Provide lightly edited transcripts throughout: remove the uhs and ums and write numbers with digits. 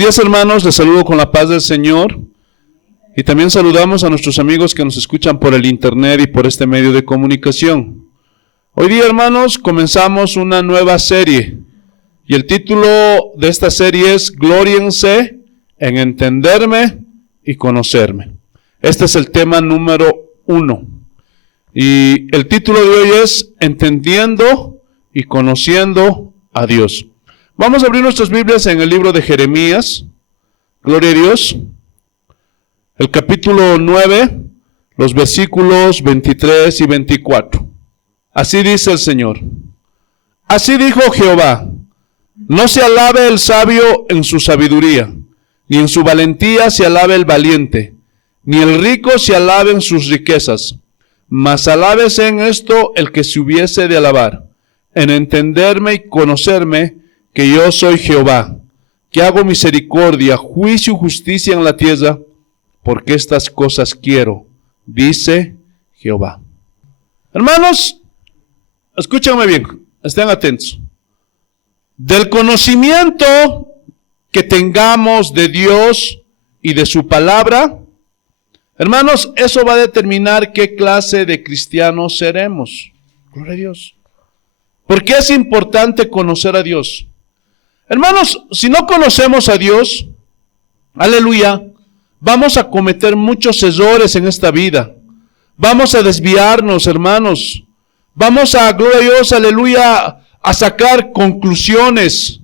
días, hermanos, les saludo con la paz del Señor y también saludamos a nuestros amigos que nos escuchan por el internet y por este medio de comunicación. Hoy día, hermanos, comenzamos una nueva serie y el título de esta serie es Glóriense en entenderme y conocerme. Este es el tema número 1 y el título de hoy es Entendiendo y conociendo a Dios. Vamos a abrir nuestras Biblias en el libro de Jeremías, gloria a Dios, el capítulo 9, los versículos 23 y 24. Así dice el Señor. Así dijo Jehová, no se alabe el sabio en su sabiduría, ni en su valentía se alabe el valiente, ni el rico se alabe en sus riquezas, mas alábese en esto el que se hubiese de alabar, en entenderme y conocerme, que yo soy Jehová, que hago misericordia, juicio y justicia en la tierra, porque estas cosas quiero, dice Jehová. Hermanos, escúchenme bien, estén atentos. Del conocimiento que tengamos de Dios y de su palabra, hermanos, eso va a determinar qué clase de cristianos seremos. Gloria a Dios. ¿Por qué es importante conocer a Dios? Hermanos, si no conocemos a Dios, aleluya, vamos a cometer muchos errores en esta vida. Vamos a desviarnos, hermanos. Vamos a, gloria a Dios, aleluya, a sacar conclusiones,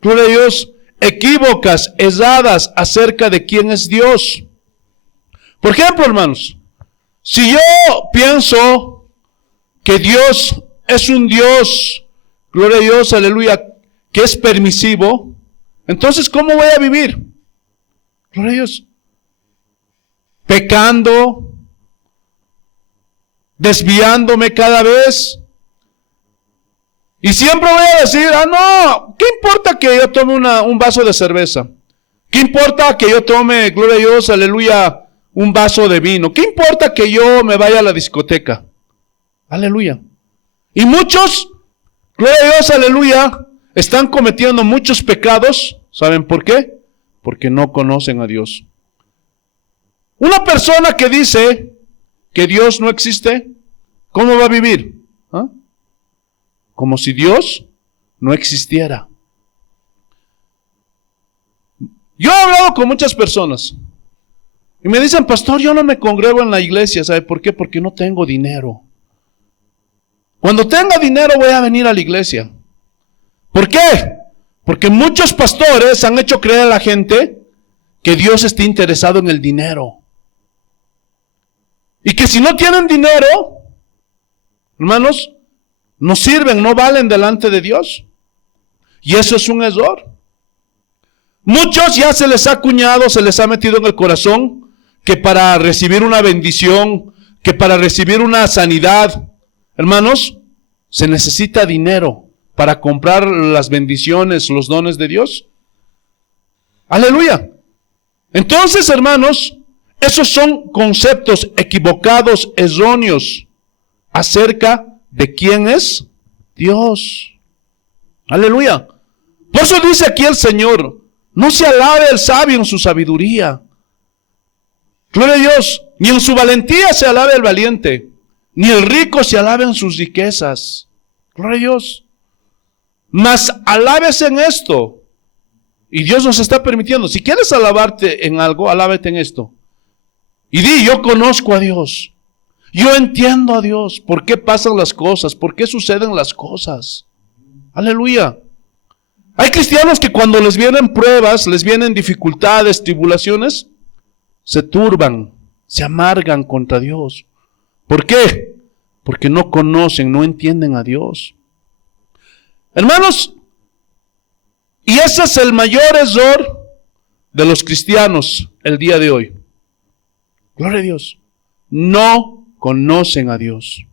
gloria a Dios, equívocas, erradas acerca de quién es Dios. Por ejemplo, hermanos, si yo pienso que Dios es un Dios, gloria a Dios, aleluya, que es permisivo, entonces ¿cómo voy a vivir? Gloria a Dios. Pecando, desviándome cada vez. Y siempre voy a decir, no, ¿qué importa que yo tome un vaso de cerveza? ¿Qué importa que yo tome, gloria a Dios, aleluya, un vaso de vino? ¿Qué importa que yo me vaya a la discoteca? Aleluya. Y muchos, gloria a Dios, aleluya, están cometiendo muchos pecados. ¿Saben por qué? Porque no conocen a Dios. Una persona que dice que Dios no existe, ¿cómo va a vivir? Como si Dios no existiera. Yo he hablado con muchas personas y me dicen, pastor, yo no me congrego en la iglesia. ¿Sabe por qué? Porque no tengo dinero. Cuando tenga dinero voy a venir a la iglesia. ¿Por qué? Porque muchos pastores han hecho creer a la gente que Dios está interesado en el dinero. Y que si no tienen dinero, hermanos, no sirven, no valen delante de Dios. Y eso es un error. Muchos ya se les ha acuñado, se les ha metido en el corazón que para recibir una bendición, que para recibir una sanidad, hermanos, se necesita dinero para comprar las bendiciones, los dones de Dios. Aleluya. Entonces, hermanos, esos son conceptos equivocados, erróneos, acerca de quién es Dios. Aleluya. Por eso dice aquí el Señor, no se alabe el sabio en su sabiduría. Gloria a Dios. Ni en su valentía se alabe el valiente, ni el rico se alabe en sus riquezas. Gloria a Dios. Mas alábese en esto. Y Dios nos está permitiendo. Si quieres alabarte en algo, alábate en esto. Y di, yo conozco a Dios. Yo entiendo a Dios. ¿Por qué pasan las cosas? ¿Por qué suceden las cosas? Aleluya. Hay cristianos que cuando les vienen pruebas, les vienen dificultades, tribulaciones, se turban, se amargan contra Dios. ¿Por qué? Porque no conocen, no entienden a Dios. Hermanos, y ese es el mayor error de los cristianos el día de hoy. Gloria a Dios. No conocen a Dios.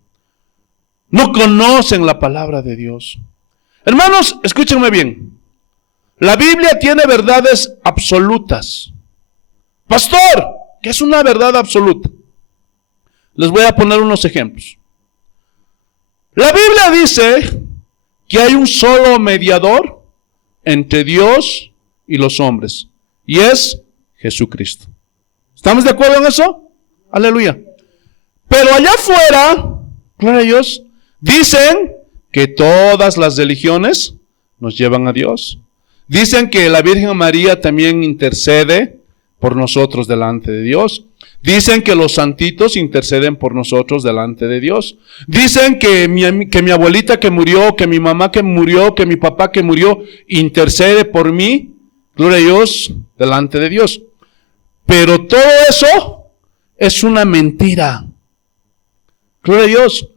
No conocen la palabra de Dios. Hermanos, escúchenme bien. La Biblia tiene verdades absolutas. Pastor, ¿qué es una verdad absoluta? Les voy a poner unos ejemplos. La Biblia dice que hay un solo mediador entre Dios y los hombres. y es Jesucristo. ¿Estamos de acuerdo en eso? Aleluya. Pero allá afuera, gloria a Dios, dicen que todas las religiones nos llevan a Dios. Dicen que la Virgen María también intercede por nosotros delante de Dios. Dicen que los santitos interceden por nosotros delante de Dios. Dicen que mi abuelita que murió, que mi mamá que murió, que mi papá que murió, intercede por mí, gloria a Dios, delante de Dios. Pero todo eso es una mentira. Gloria a Dios.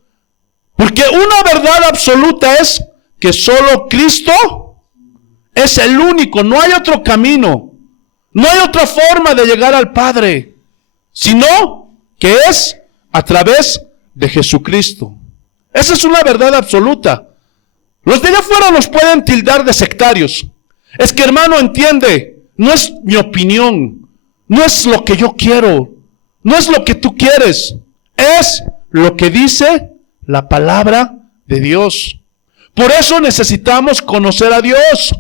Porque una verdad absoluta es que solo Cristo es el único, no hay otro camino, no hay otra forma de llegar al Padre, sino que es a través de Jesucristo. Esa es una verdad absoluta. Los de allá afuera nos pueden tildar de sectarios. Es que, hermano, entiende, no es mi opinión, no es lo que yo quiero, no es lo que tú quieres, es lo que dice la palabra de Dios. Por eso necesitamos conocer a Dios.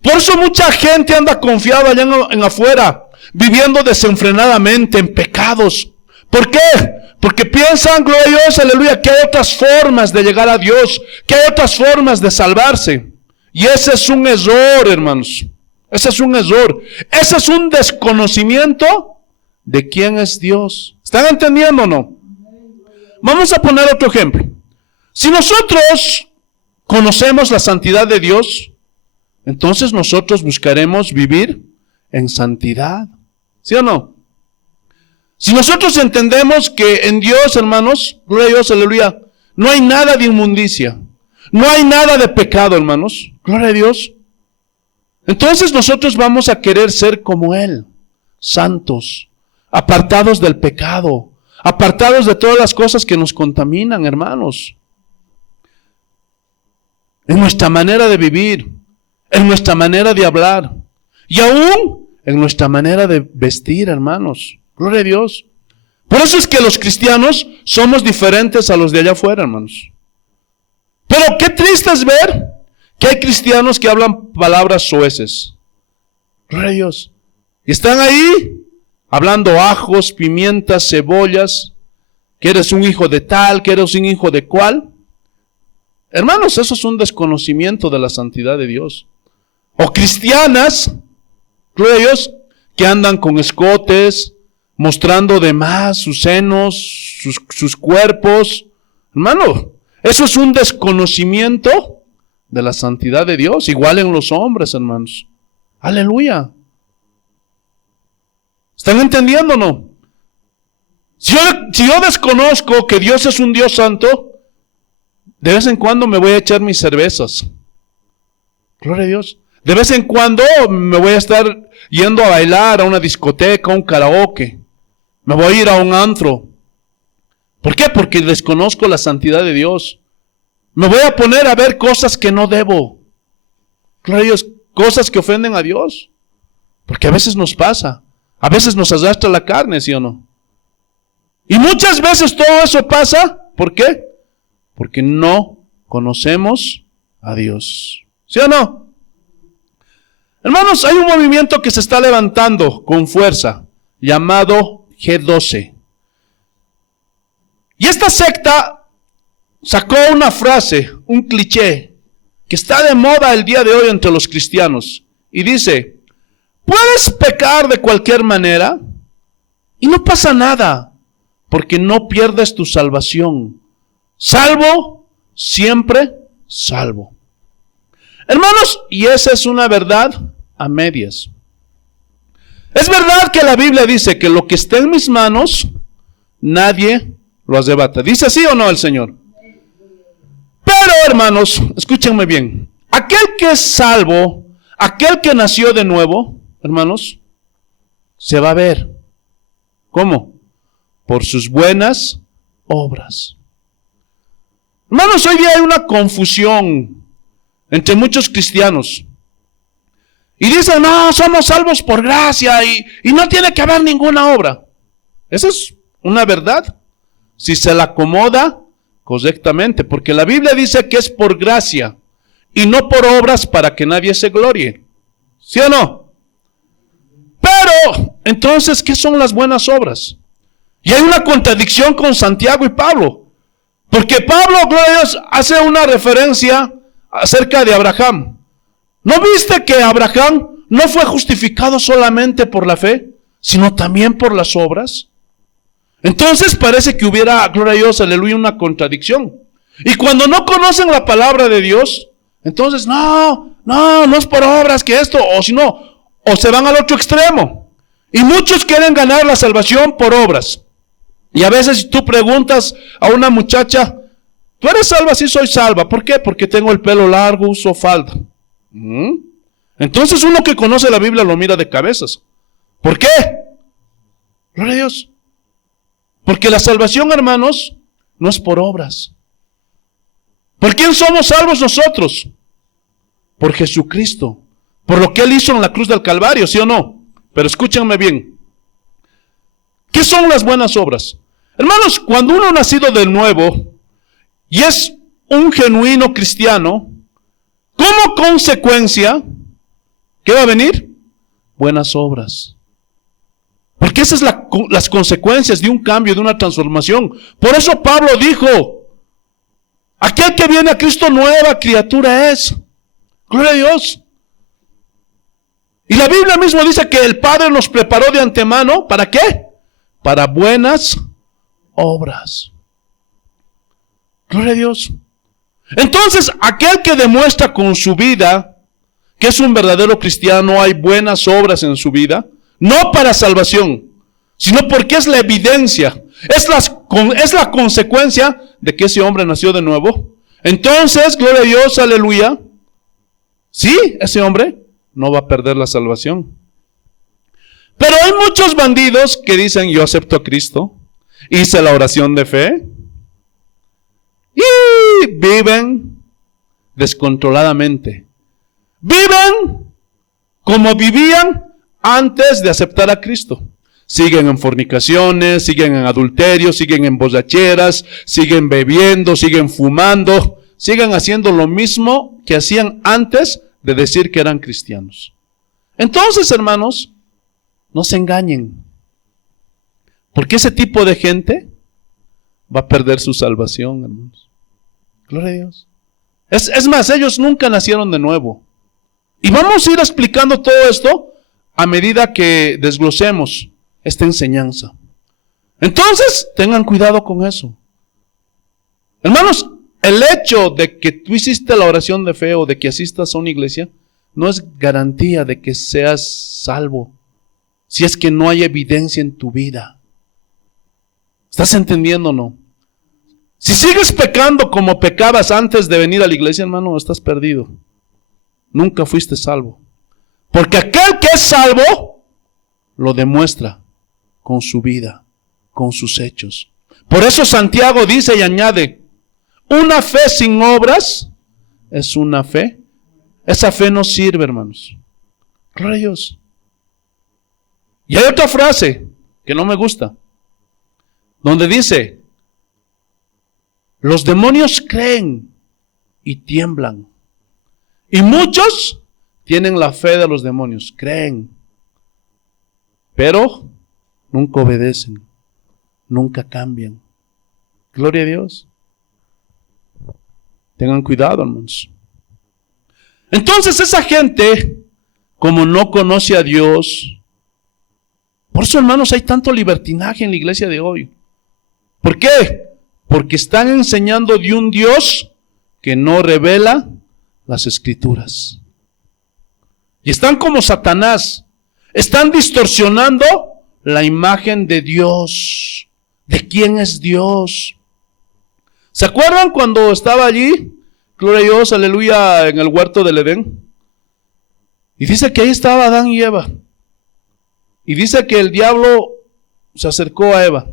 Por eso mucha gente anda confiada allá en afuera, viviendo desenfrenadamente en pecados. ¿Por qué? Porque piensan, gloria a Dios, aleluya, que hay otras formas de llegar a Dios, que hay otras formas de salvarse. Y ese es un error, hermanos. Ese es un error. Ese es un desconocimiento de quién es Dios. ¿Están entendiendo o no? Vamos a poner otro ejemplo. Si nosotros conocemos la santidad de Dios, entonces nosotros buscaremos vivir en santidad. ¿Sí o no? Si nosotros entendemos que en Dios, hermanos, gloria a Dios, aleluya, no hay nada de inmundicia, no hay nada de pecado, hermanos, gloria a Dios, entonces nosotros vamos a querer ser como Él, santos, apartados del pecado, apartados de todas las cosas que nos contaminan, hermanos. En nuestra manera de vivir, en nuestra manera de hablar, y aún en nuestra manera de vestir, hermanos. Gloria a Dios. Por eso es que los cristianos somos diferentes a los de allá afuera, hermanos. Pero qué triste es ver que hay cristianos que hablan palabras soeces. Gloria a Dios. Y están ahí hablando ajos, pimientas, cebollas, que eres un hijo de tal, que eres un hijo de cual. Hermanos, eso es un desconocimiento de la santidad de Dios. O cristianas, gloria a Dios, que andan con escotes, mostrando de más sus senos, sus cuerpos. Hermano, eso es un desconocimiento de la santidad de Dios, igual en los hombres, hermanos. Aleluya. ¿Están entendiendo o no? Si yo desconozco que Dios es un Dios santo, de vez en cuando me voy a echar mis cervezas. Gloria a Dios. De vez en cuando me voy a estar yendo a bailar a una discoteca, a un karaoke. Me voy a ir a un antro. ¿Por qué? Porque desconozco la santidad de Dios. Me voy a poner a ver cosas que no debo. Gloria a Dios, cosas que ofenden a Dios. Porque a veces nos pasa. A veces nos arrastra la carne, ¿sí o no? Y muchas veces todo eso pasa. ¿Por qué? Porque no conocemos a Dios. ¿Sí o no? Hermanos, hay un movimiento que se está levantando con fuerza, llamado G12. Y esta secta sacó una frase, un cliché, que está de moda el día de hoy entre los cristianos. Y dice, puedes pecar de cualquier manera y no pasa nada, porque no pierdes tu salvación. Salvo, siempre salvo. Hermanos, y esa es una verdad a medias. Es verdad que la Biblia dice que lo que esté en mis manos, nadie lo arrebata. ¿Dice así o no el Señor? Pero, hermanos, escúchenme bien. Aquel que es salvo, aquel que nació de nuevo, hermanos, se va a ver. ¿Cómo? Por sus buenas obras. Hermanos, hoy día hay una confusión entre muchos cristianos. Y dicen, no, somos salvos por gracia y no tiene que haber ninguna obra. Esa es una verdad, si se la acomoda correctamente, porque la Biblia dice que es por gracia y no por obras para que nadie se glorie. ¿Sí o no? Pero, entonces, ¿qué son las buenas obras? Y hay una contradicción con Santiago y Pablo. Porque Pablo, gloria a Dios, hace una referencia acerca de Abraham. ¿No viste que Abraham no fue justificado solamente por la fe, sino también por las obras? Entonces parece que hubiera, gloria a Dios, aleluya, una contradicción. Y cuando no conocen la palabra de Dios, entonces no es por obras que esto, o si no, o se van al otro extremo. Y muchos quieren ganar la salvación por obras. Y a veces si tú preguntas a una muchacha, ¿tú eres salva? Sí, soy salva. ¿Por qué? Porque tengo el pelo largo, uso falda. Entonces uno que conoce la Biblia lo mira de cabezas. ¿Por qué? Gloria a Dios. Porque la salvación, hermanos, no es por obras. ¿Por quién somos salvos nosotros? Por Jesucristo. Por lo que Él hizo en la cruz del Calvario, ¿sí o no? Pero escúchenme bien. ¿Qué son las buenas obras? Hermanos, cuando uno ha nacido de nuevo y es un genuino cristiano, como consecuencia, ¿qué va a venir? Buenas obras. Porque esas son las consecuencias de un cambio, de una transformación. Por eso Pablo dijo, aquel que viene a Cristo nueva criatura es. Gloria a Dios. Y la Biblia mismo dice que el Padre nos preparó de antemano, ¿para qué? Para buenas obras. Gloria a Dios. Entonces, aquel que demuestra con su vida que es un verdadero cristiano, hay buenas obras en su vida, no para salvación, sino porque es la evidencia, es la consecuencia de que ese hombre nació de nuevo. Entonces, gloria a Dios, aleluya, sí, ese hombre no va a perder la salvación. Pero hay muchos bandidos que dicen, yo acepto a Cristo, hice la oración de fe, y viven descontroladamente. Viven como vivían antes de aceptar a Cristo. Siguen en fornicaciones, siguen en adulterio, siguen en borracheras, siguen bebiendo, siguen fumando, siguen haciendo lo mismo que hacían antes de decir que eran cristianos. Entonces, hermanos, no se engañen, porque ese tipo de gente va a perder su salvación, hermanos. Gloria a Dios. Es más, ellos nunca nacieron de nuevo. Y vamos a ir explicando todo esto a medida que desglosemos esta enseñanza. Entonces, tengan cuidado con eso. Hermanos, el hecho de que tú hiciste la oración de fe o de que asistas a una iglesia no es garantía de que seas salvo, si es que no hay evidencia en tu vida. ¿Estás entendiendo o no? Si sigues pecando como pecabas antes de venir a la iglesia, hermano, estás perdido. Nunca fuiste salvo. Porque aquel que es salvo, lo demuestra con su vida, con sus hechos. Por eso Santiago dice y añade, una fe sin obras es una fe. Esa fe no sirve, hermanos. Gloria a Dios. Y hay otra frase que no me gusta, donde dice, los demonios creen y tiemblan. Y muchos tienen la fe de los demonios, creen, pero nunca obedecen, nunca cambian. Gloria a Dios. Tengan cuidado, hermanos. Entonces esa gente, como no conoce a Dios, por eso, hermanos, hay tanto libertinaje en la iglesia de hoy. ¿Por qué? Porque están enseñando de un Dios que no revela las Escrituras. Y están como Satanás. Están distorsionando la imagen de Dios. ¿De quién es Dios? ¿Se acuerdan cuando estaba allí? Gloria a Dios, aleluya, en el huerto del Edén. Y dice que ahí estaba Adán y Eva. Y dice que el diablo se acercó a Eva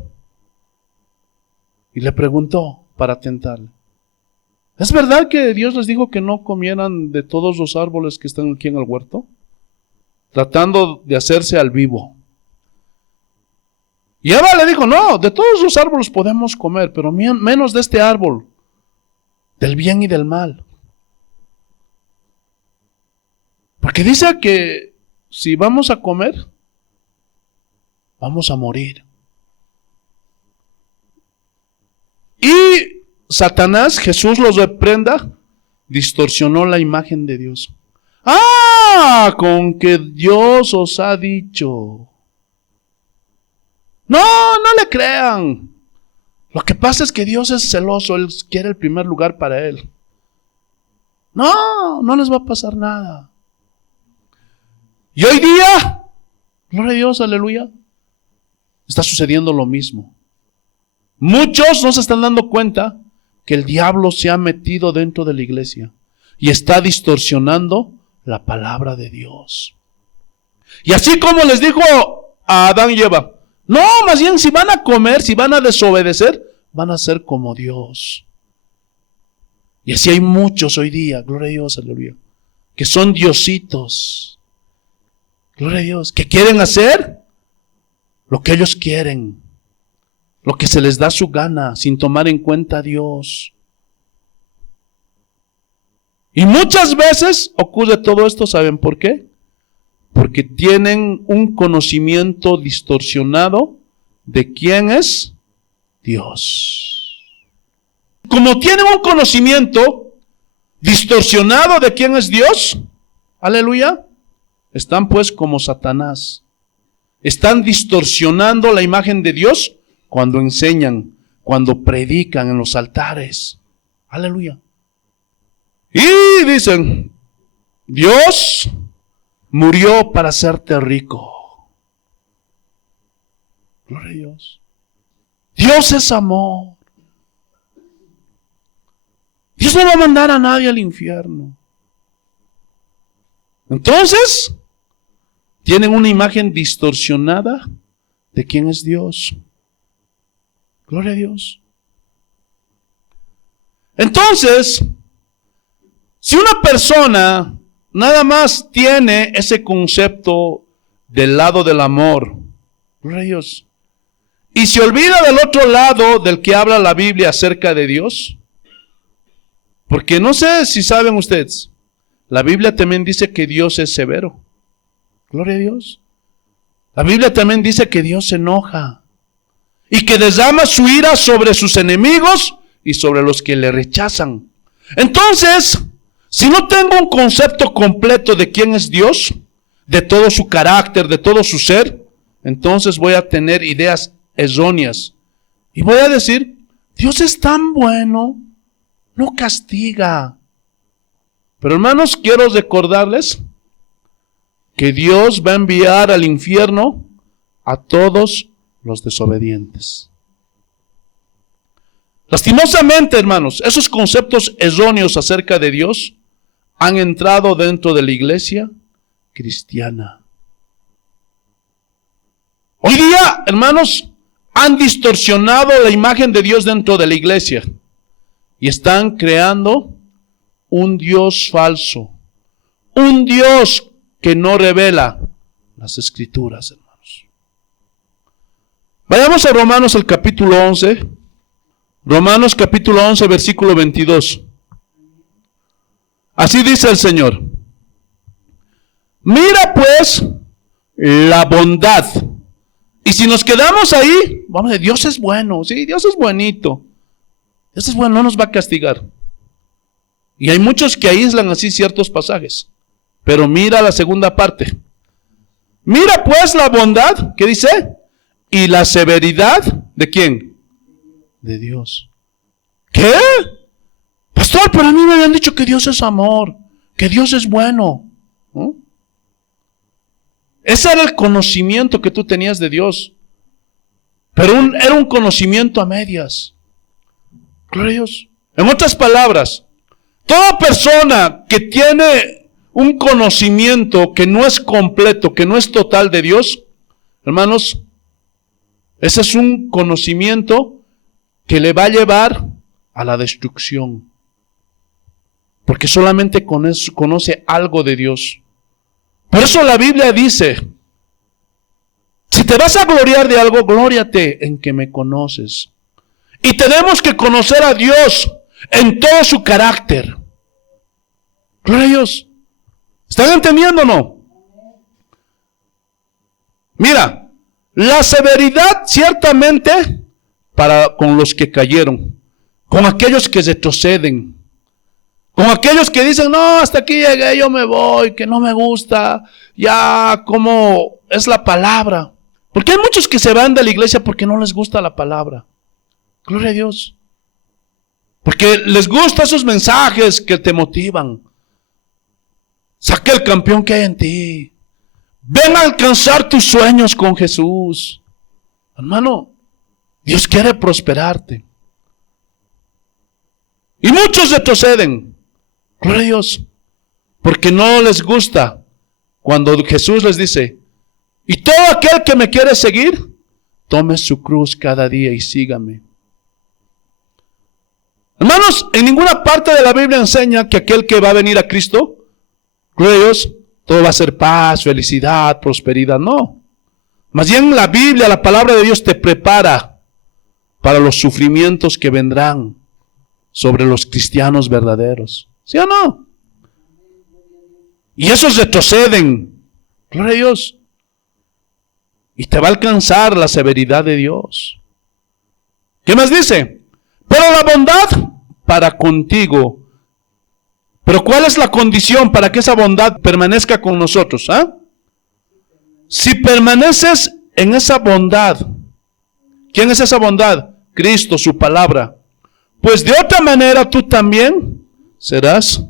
y le preguntó para tentarle. ¿Es verdad que Dios les dijo que no comieran de todos los árboles que están aquí en el huerto? Tratando de hacerse al vivo. Y Eva le dijo, no, de todos los árboles podemos comer, pero menos de este árbol, del bien y del mal. Porque dice que si vamos a comer, vamos a morir. Y Satanás, Jesús los reprenda, distorsionó la imagen de Dios. Con que Dios os ha dicho. No le crean. Lo que pasa es que Dios es celoso, Él quiere el primer lugar para Él. No les va a pasar nada. Y hoy día, gloria a Dios, aleluya, está sucediendo lo mismo. Muchos no se están dando cuenta que el diablo se ha metido dentro de la iglesia y está distorsionando la palabra de Dios. Y así como les dijo a Adán y Eva, no, más bien si van a comer, si van a desobedecer, van a ser como Dios. Y así hay muchos hoy día, gloria a Dios, aleluya, que son diositos, gloria a Dios, que quieren hacer lo que ellos quieren, lo que se les da su gana, sin tomar en cuenta a Dios. Y muchas veces ocurre todo esto, ¿saben por qué? Porque tienen un conocimiento distorsionado de quién es Dios. Como tienen un conocimiento distorsionado de quién es Dios, aleluya, están pues como Satanás. Están distorsionando la imagen de Dios cuando enseñan, cuando predican en los altares. Aleluya. Y dicen, Dios murió para hacerte rico. Gloria a Dios. Dios es amor. Dios no va a mandar a nadie al infierno. Entonces, tienen una imagen distorsionada de quién es Dios. Gloria a Dios. Entonces, si una persona nada más tiene ese concepto del lado del amor, gloria a Dios, y se olvida del otro lado del que habla la Biblia acerca de Dios, porque no sé si saben ustedes, la Biblia también dice que Dios es severo. Gloria a Dios. La Biblia también dice que Dios se enoja y que derrama su ira sobre sus enemigos y sobre los que le rechazan. Entonces, si no tengo un concepto completo de quién es Dios, de todo su carácter, de todo su ser, entonces voy a tener ideas erróneas. Y voy a decir, Dios es tan bueno, no castiga. Pero hermanos, quiero recordarles que Dios va a enviar al infierno a todos los desobedientes. Lastimosamente, hermanos, esos conceptos erróneos acerca de Dios han entrado dentro de la iglesia cristiana. Hoy día, hermanos, han distorsionado la imagen de Dios dentro de la iglesia y están creando un Dios falso, un Dios que no revela las Escrituras, hermanos. Vayamos a Romanos el capítulo 11. Romanos capítulo 11, versículo 22. Así dice el Señor. Mira pues la bondad. Y si nos quedamos ahí, vamos a decir, Dios es bueno, sí, Dios es buenito. Dios es bueno, no nos va a castigar. Y hay muchos que aíslan así ciertos pasajes. Pero mira la segunda parte. Mira pues la bondad, ¿qué dice? Y la severidad, ¿de quién? De Dios. ¿Qué? Pastor, pero a mí me habían dicho que Dios es amor, que Dios es bueno. ¿No? Ese era el conocimiento que tú tenías de Dios. Pero era un conocimiento a medias. Gloria a Dios. En otras palabras, toda persona que tiene un conocimiento que no es completo, que no es total de Dios, hermanos, ese es un conocimiento que le va a llevar a la destrucción. Porque solamente conoce algo de Dios. Por eso la Biblia dice, si te vas a gloriar de algo, glóriate en que me conoces. Y tenemos que conocer a Dios en todo su carácter. Gloria a Dios. ¿Están entendiendo o no? Mira, La severidad ciertamente con los que cayeron, con aquellos que retroceden, con aquellos que dicen, no, hasta aquí llegué, yo me voy, que no me gusta, ya como es la palabra. Porque hay muchos que se van de la iglesia porque no les gusta la palabra. Gloria a Dios. Porque les gustan esos mensajes que te motivan. Saca el campeón que hay en ti. Ven a alcanzar tus sueños con Jesús. Hermano, Dios quiere prosperarte. Y muchos retroceden. Gloria a Dios. Porque no les gusta cuando Jesús les dice, y todo aquel que me quiere seguir, tome su cruz cada día y sígame. Hermanos, en ninguna parte de la Biblia enseña que aquel que va a venir a Cristo, gloria a Dios, todo va a ser paz, felicidad, prosperidad. No. Más bien la Biblia, la palabra de Dios te prepara para los sufrimientos que vendrán sobre los cristianos verdaderos. ¿Sí o no? Y esos retroceden. Gloria a Dios. Y te va a alcanzar la severidad de Dios. ¿Qué más dice? Pero la bondad para contigo. Pero ¿cuál es la condición para que esa bondad permanezca con nosotros? Si permaneces en esa bondad, ¿quién es esa bondad? Cristo, su palabra. Pues de otra manera tú también serás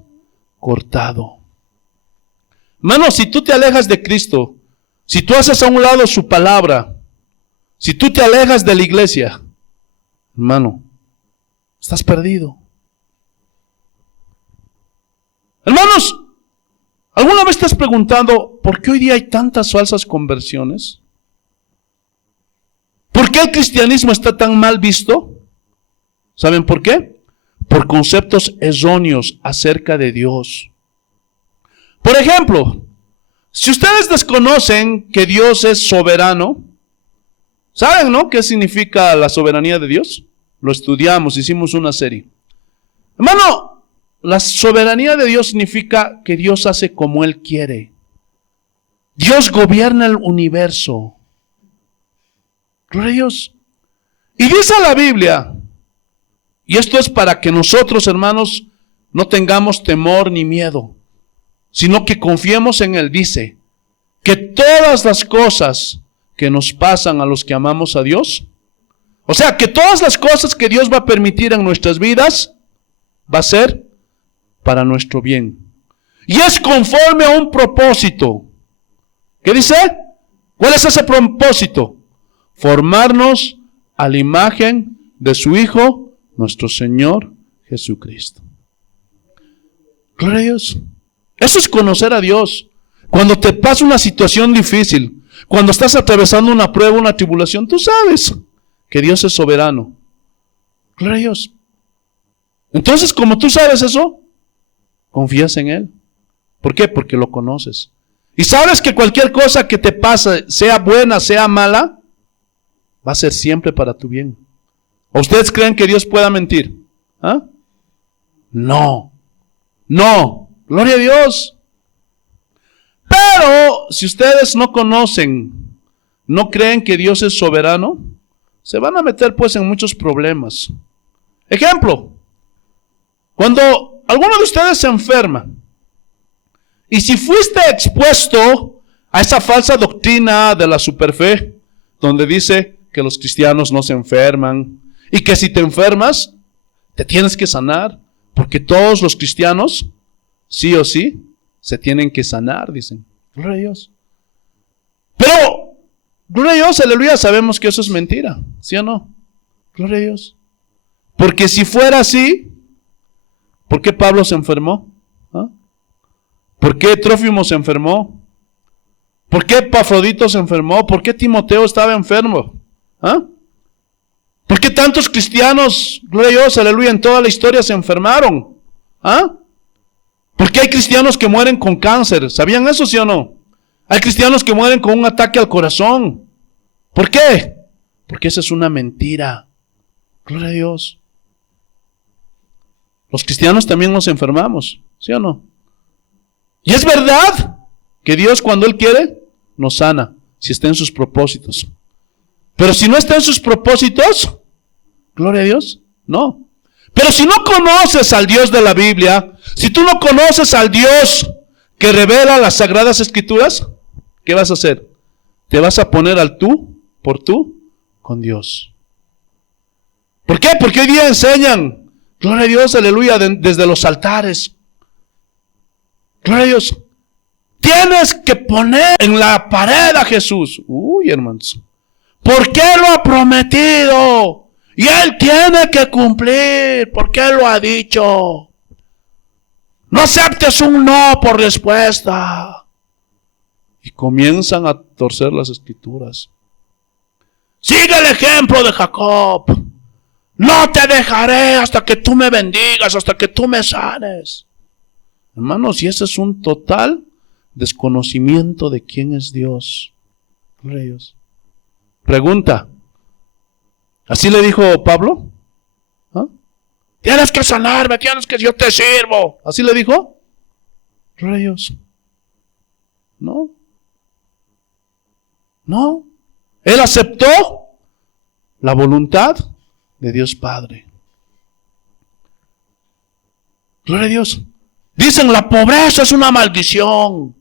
cortado. Hermano, si tú te alejas de Cristo, si tú haces a un lado su palabra, si tú te alejas de la iglesia, hermano, estás perdido. Hermanos, ¿alguna vez te has preguntado por qué hoy día hay tantas falsas conversiones? ¿Por qué el cristianismo está tan mal visto? ¿Saben por qué? Por conceptos erróneos acerca de Dios. Por ejemplo, si ustedes desconocen que Dios es soberano, ¿saben, no? ¿Qué significa la soberanía de Dios? Lo estudiamos, hicimos una serie. Hermano, la soberanía de Dios significa que Dios hace como Él quiere. Dios gobierna el universo. Gloria a Dios. Y dice la Biblia, y esto es para que nosotros, hermanos, no tengamos temor ni miedo, sino que confiemos en Él. Dice que todas las cosas que nos pasan a los que amamos a Dios, o sea, que todas las cosas que Dios va a permitir en nuestras vidas, va a ser para nuestro bien. Y es conforme a un propósito. ¿Qué dice? ¿Cuál es ese propósito? Formarnos a la imagen de su Hijo, nuestro Señor Jesucristo. Gloria a Dios. Eso es conocer a Dios. Cuando te pasa una situación difícil, cuando estás atravesando una prueba, una tribulación, tú sabes que Dios es soberano. Gloria a Dios. Entonces, como tú sabes eso, confías en Él. ¿Por qué? Porque lo conoces. Y sabes que cualquier cosa que te pase, sea buena, sea mala, va a ser siempre para tu bien. ¿O ustedes creen que Dios pueda mentir? No. No. Gloria a Dios. Pero si ustedes no conocen, no creen que Dios es soberano, se van a meter pues en muchos problemas. Ejemplo, cuando alguno de ustedes se enferma, y si fuiste expuesto a esa falsa doctrina de la superfe, donde dice que los cristianos no se enferman, y que si te enfermas, te tienes que sanar, porque todos los cristianos, sí o sí, se tienen que sanar, dicen. Gloria a Dios. Pero, gloria a Dios, aleluya, sabemos que eso es mentira, ¿sí o no? Gloria a Dios. Porque si fuera así, ¿por qué Pablo se enfermó? ¿Por qué Trófimo se enfermó? ¿Por qué Epafrodito se enfermó? ¿Por qué Timoteo estaba enfermo? ¿Por qué tantos cristianos, gloria a Dios, aleluya, en toda la historia se enfermaron? ¿Por qué hay cristianos que mueren con cáncer? ¿Sabían eso, sí o no? Hay cristianos que mueren con un ataque al corazón. ¿Por qué? Porque esa es una mentira. Gloria a Dios. Los cristianos también nos enfermamos, ¿sí o no? Y es verdad que Dios, cuando Él quiere, nos sana, si está en sus propósitos. Pero si no está en sus propósitos, gloria a Dios, no. Pero si no conoces al Dios de la Biblia, si tú no conoces al Dios que revela las Sagradas Escrituras, ¿qué vas a hacer? Te vas a poner al tú por tú con Dios. ¿Por qué? Porque hoy día enseñan, gloria a Dios, aleluya, desde los altares. Gloria a Dios. Tienes que poner en la pared a Jesús. Uy, hermanos. Porque Él lo ha prometido. Y Él tiene que cumplir. Porque Él lo ha dicho. No aceptes un no por respuesta. Y comienzan a torcer las Escrituras. Sigue el ejemplo de Jacob. No te dejaré hasta que tú me bendigas, hasta que tú me sanes. Hermanos, y ese es un total desconocimiento de quién es Dios. Gloria a Dios. Pregunta. ¿Así le dijo Pablo? ¿Ah? Tienes que sanarme, tienes que yo te sirvo. ¿Así le dijo? Gloria a Dios. No. No. Él aceptó la voluntad de Dios Padre. Gloria a Dios. Dicen, la pobreza es una maldición.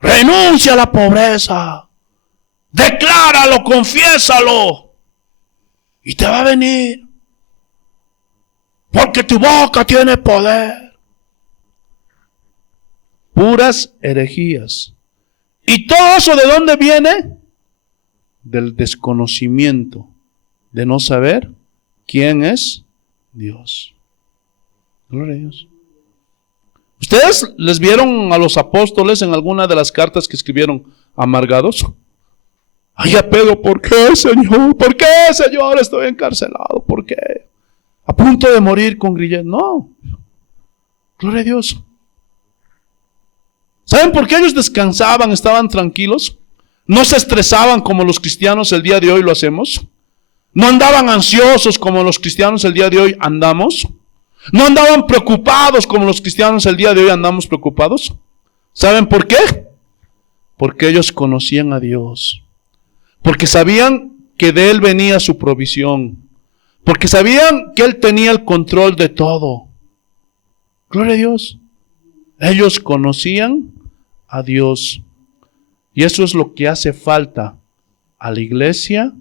Renuncia a la pobreza. Decláralo, confiésalo. Y te va a venir. Porque tu boca tiene poder. Puras herejías. ¿Y todo eso de dónde viene? Del desconocimiento. De no saber quién es Dios. Gloria a Dios. ¿Ustedes les vieron a los apóstoles en alguna de las cartas que escribieron amargados? Ay, a Pedro, ¿por qué, Señor? ¿Por qué, Señor? Estoy encarcelado. ¿Por qué? A punto de morir con grilletes. No. Gloria a Dios. ¿Saben por qué ellos descansaban, estaban tranquilos? No se estresaban como los cristianos el día de hoy lo hacemos. No andaban ansiosos como los cristianos el día de hoy andamos. No andaban preocupados como los cristianos el día de hoy andamos preocupados. ¿Saben por qué? Porque ellos conocían a Dios. Porque sabían que de Él venía su provisión. Porque sabían que Él tenía el control de todo. Gloria a Dios. Ellos conocían a Dios. Y eso es lo que hace falta a la iglesia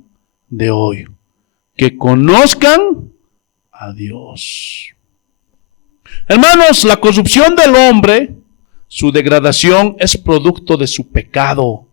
de hoy. Que conozcan a Dios. Hermanos, la corrupción del hombre, su degradación es producto de su pecado.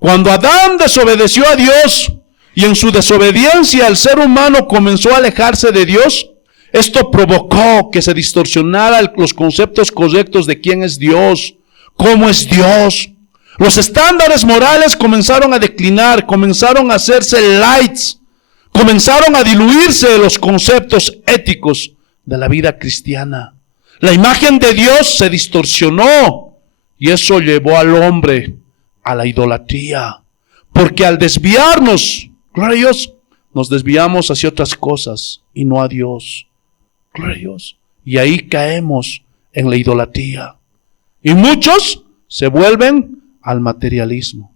Cuando Adán desobedeció a Dios y en su desobediencia el ser humano comenzó a alejarse de Dios, esto provocó que se distorsionaran los conceptos correctos de quién es Dios, cómo es Dios. Los estándares morales comenzaron a declinar, comenzaron a hacerse lights, comenzaron a diluirse los conceptos éticos de la vida cristiana. La imagen de Dios se distorsionó y eso llevó al hombre a la idolatría. Porque al desviarnos, gloria a Dios, nos desviamos hacia otras cosas y no a Dios. Gloria a Dios. Y ahí caemos en la idolatría. Y muchos se vuelven al materialismo.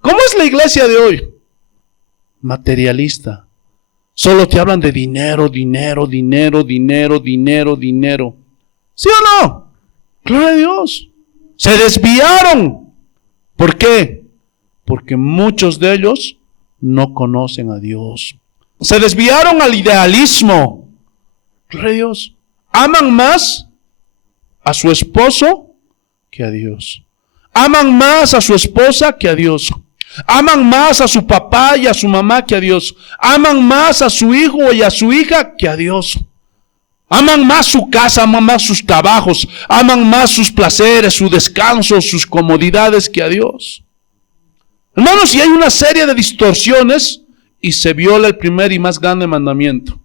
¿Cómo es la iglesia de hoy? Materialista. Solo te hablan de dinero, dinero, dinero, dinero, dinero, dinero. ¿Sí o no? Gloria a Dios. Se desviaron. ¿Por qué? Porque muchos de ellos no conocen a Dios. Se desviaron al idealismo. Gloria a Dios. Aman más a su esposo que a Dios. Aman más a su esposa que a Dios. Aman más a su papá y a su mamá que a Dios. Aman más a su hijo y a su hija que a Dios. Aman más su casa, aman más sus trabajos, aman más sus placeres, su descanso, sus comodidades que a Dios. Hermanos, y hay una serie de distorsiones y se viola el primer y más grande mandamiento.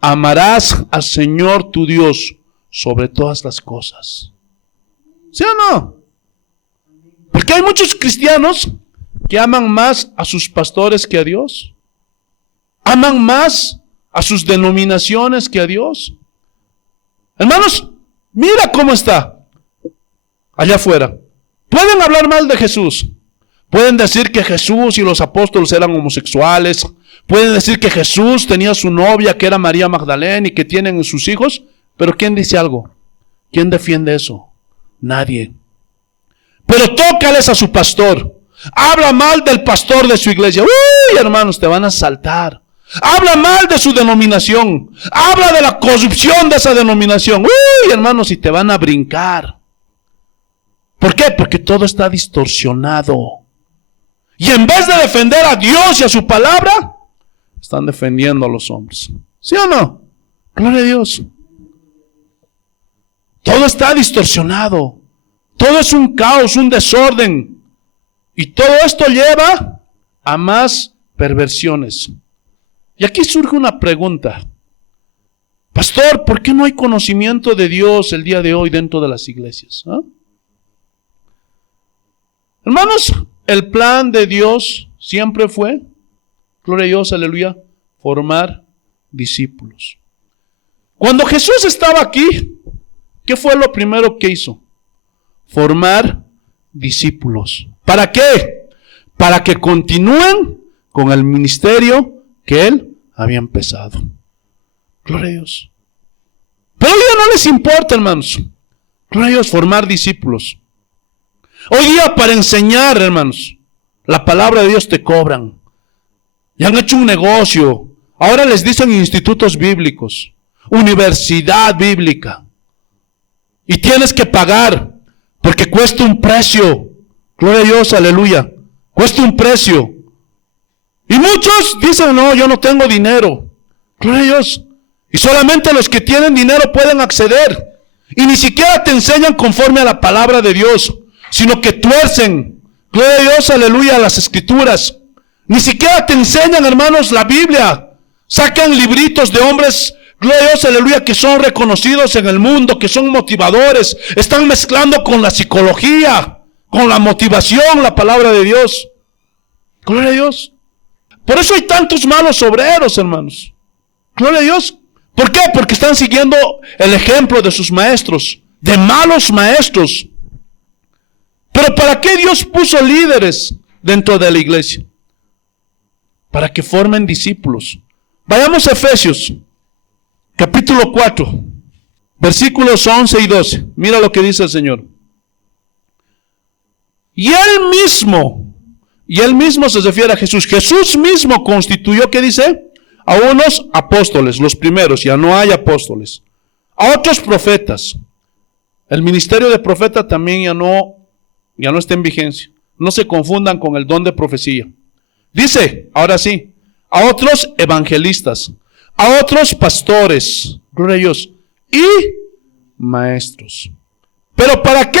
Amarás al Señor tu Dios sobre todas las cosas. ¿Sí o no? Porque hay muchos cristianos que aman más a sus pastores que a Dios. Aman más a sus denominaciones que a Dios. Hermanos, mira cómo está allá afuera. Pueden hablar mal de Jesús. Pueden decir que Jesús y los apóstoles eran homosexuales. Pueden decir que Jesús tenía su novia, que era María Magdalena, y que tienen sus hijos. Pero ¿quién dice algo? ¿Quién defiende eso? Nadie. Pero tócales a su pastor. Habla mal del pastor de su iglesia. Uy, hermanos, te van a saltar. Habla mal de su denominación. Habla de la corrupción de esa denominación. Uy, hermanos, y te van a brincar. ¿Por qué? Porque todo está distorsionado. Y en vez de defender a Dios y a su palabra, están defendiendo a los hombres. ¿Sí o no? Gloria a Dios. Todo está distorsionado. Todo es un caos, un desorden. Y todo esto lleva a más perversiones. Y aquí surge una pregunta. Pastor, ¿por qué no hay conocimiento de Dios el día de hoy dentro de las iglesias? ¿Ah? Hermanos, el plan de Dios siempre fue, gloria a Dios, aleluya, formar discípulos. Cuando Jesús estaba aquí, ¿qué fue lo primero que hizo? Formar discípulos. ¿Para qué? Para que continúen con el ministerio que Él había empezado. Gloria a Dios. Pero hoy día no les importa, hermanos. Gloria a Dios, formar discípulos. Hoy día para enseñar, hermanos, la palabra de Dios te cobran. Y han hecho un negocio. Ahora les dicen institutos bíblicos, universidad bíblica. Y tienes que pagar porque cuesta un precio. Gloria a Dios, aleluya. Cuesta un precio. Y muchos dicen, no, yo no tengo dinero. Gloria a Dios. Y solamente los que tienen dinero pueden acceder. Y ni siquiera te enseñan conforme a la palabra de Dios, sino que tuercen, gloria a Dios, aleluya, las escrituras. Ni siquiera te enseñan, hermanos, la Biblia. Sacan libritos de hombres, gloria a Dios, aleluya, que son reconocidos en el mundo, que son motivadores. Están mezclando con la psicología, con la motivación, la palabra de Dios. Gloria a Dios. Por eso hay tantos malos obreros, hermanos. Gloria a Dios. ¿Por qué? Porque están siguiendo el ejemplo de sus maestros, de malos maestros. Pero ¿para qué Dios puso líderes dentro de la iglesia? Para que formen discípulos. Vayamos a Efesios, capítulo 4, versículos 11 y 12. Mira lo que dice el Señor. Y Él mismo se refiere a Jesús. Jesús mismo constituyó, ¿qué dice? A unos apóstoles, los primeros, ya no hay apóstoles. A otros profetas. El ministerio de profeta también ya no está en vigencia. No se confundan con el don de profecía. Dice, ahora sí, a otros evangelistas, a otros pastores, gloria a Dios, y maestros. ¿Pero para qué?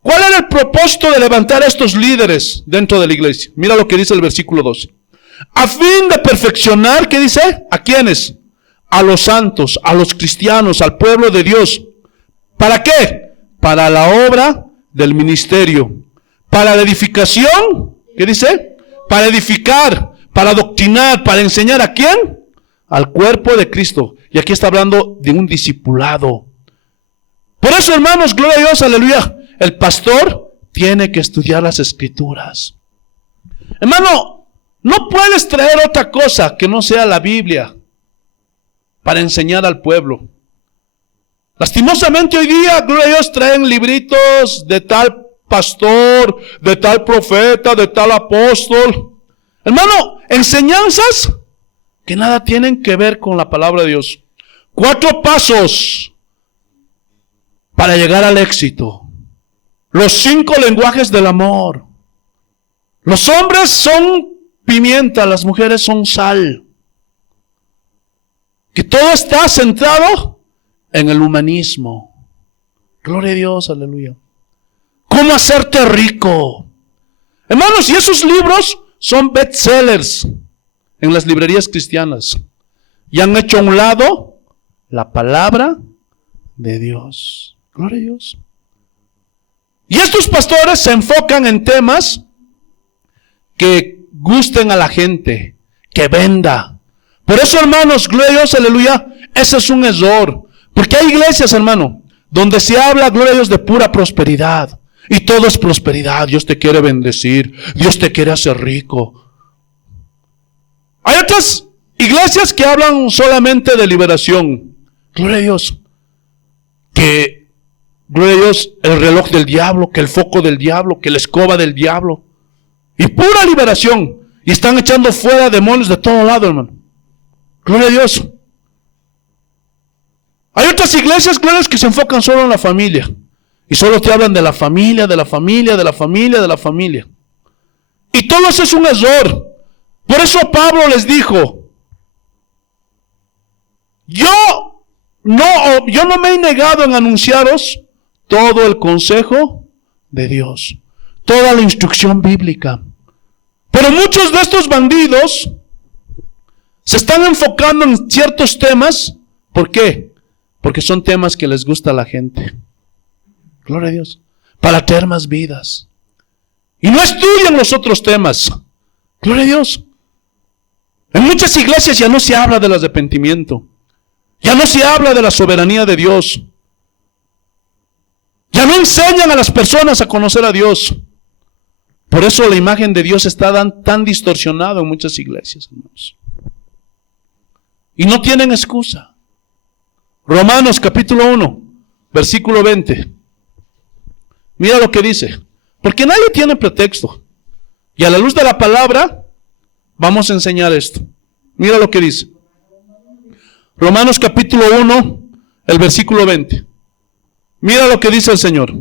¿Cuál era el propósito de levantar a estos líderes dentro de la iglesia? Mira lo que dice el versículo 12. A fin de perfeccionar, ¿qué dice? ¿A quiénes? A los santos, a los cristianos, al pueblo de Dios. ¿Para qué? Para la obra del ministerio. Para la edificación, ¿qué dice? Para edificar, para doctrinar, para enseñar ¿a quién? Al cuerpo de Cristo. Y aquí está hablando de un discipulado. Por eso, hermanos, gloria a Dios, aleluya. El pastor tiene que estudiar las escrituras. Hermano, no puedes traer otra cosa que no sea la Biblia para enseñar al pueblo. Lastimosamente hoy día, gloria a Dios, traen libritos de tal pastor, de tal profeta, de tal apóstol. Hermano, enseñanzas que nada tienen que ver con la palabra de Dios. 4 pasos para llegar al éxito. Los 5 lenguajes del amor. Los hombres son pimienta, las mujeres son sal. Que todo está centrado en el humanismo. Gloria a Dios, aleluya. ¿Cómo hacerte rico? Hermanos, y esos libros son bestsellers en las librerías cristianas. Y han hecho a un lado la palabra de Dios. Gloria a Dios. Y estos pastores se enfocan en temas que gusten a la gente, que venda. Por eso, hermanos, gloria a Dios, aleluya, ese es un error. Porque hay iglesias, hermano, donde se habla, gloria a Dios, de pura prosperidad. Y todo es prosperidad. Dios te quiere bendecir. Dios te quiere hacer rico. Hay otras iglesias que hablan solamente de liberación. Gloria a Dios. Gloria a Dios, el reloj del diablo, que el foco del diablo, que la escoba del diablo. Y pura liberación. Y están echando fuera demonios de todo lado, hermano. Gloria a Dios. Hay otras iglesias, glorias, que se enfocan solo en la familia. Y solo te hablan de la familia, de la familia, de la familia, de la familia. Y todo eso es un error. Por eso Pablo les dijo, yo no me he negado en anunciaros todo el consejo de Dios, toda la instrucción bíblica. Pero muchos de estos bandidos se están enfocando en ciertos temas. ¿Por qué? Porque son temas que les gusta a la gente. Gloria a Dios. Para tener más vidas. Y no estudian los otros temas. Gloria a Dios. En muchas iglesias ya no se habla del arrepentimiento. Ya no se habla de la soberanía de Dios. Ya no enseñan a las personas a conocer a Dios. Por eso la imagen de Dios está tan distorsionada en muchas iglesias, hermanos. Y no tienen excusa. Romanos capítulo 1, versículo 20. Mira lo que dice. Porque nadie tiene pretexto. Y a la luz de la palabra, vamos a enseñar esto. Mira lo que dice. Romanos capítulo 1, el versículo 20. Mira lo que dice el Señor.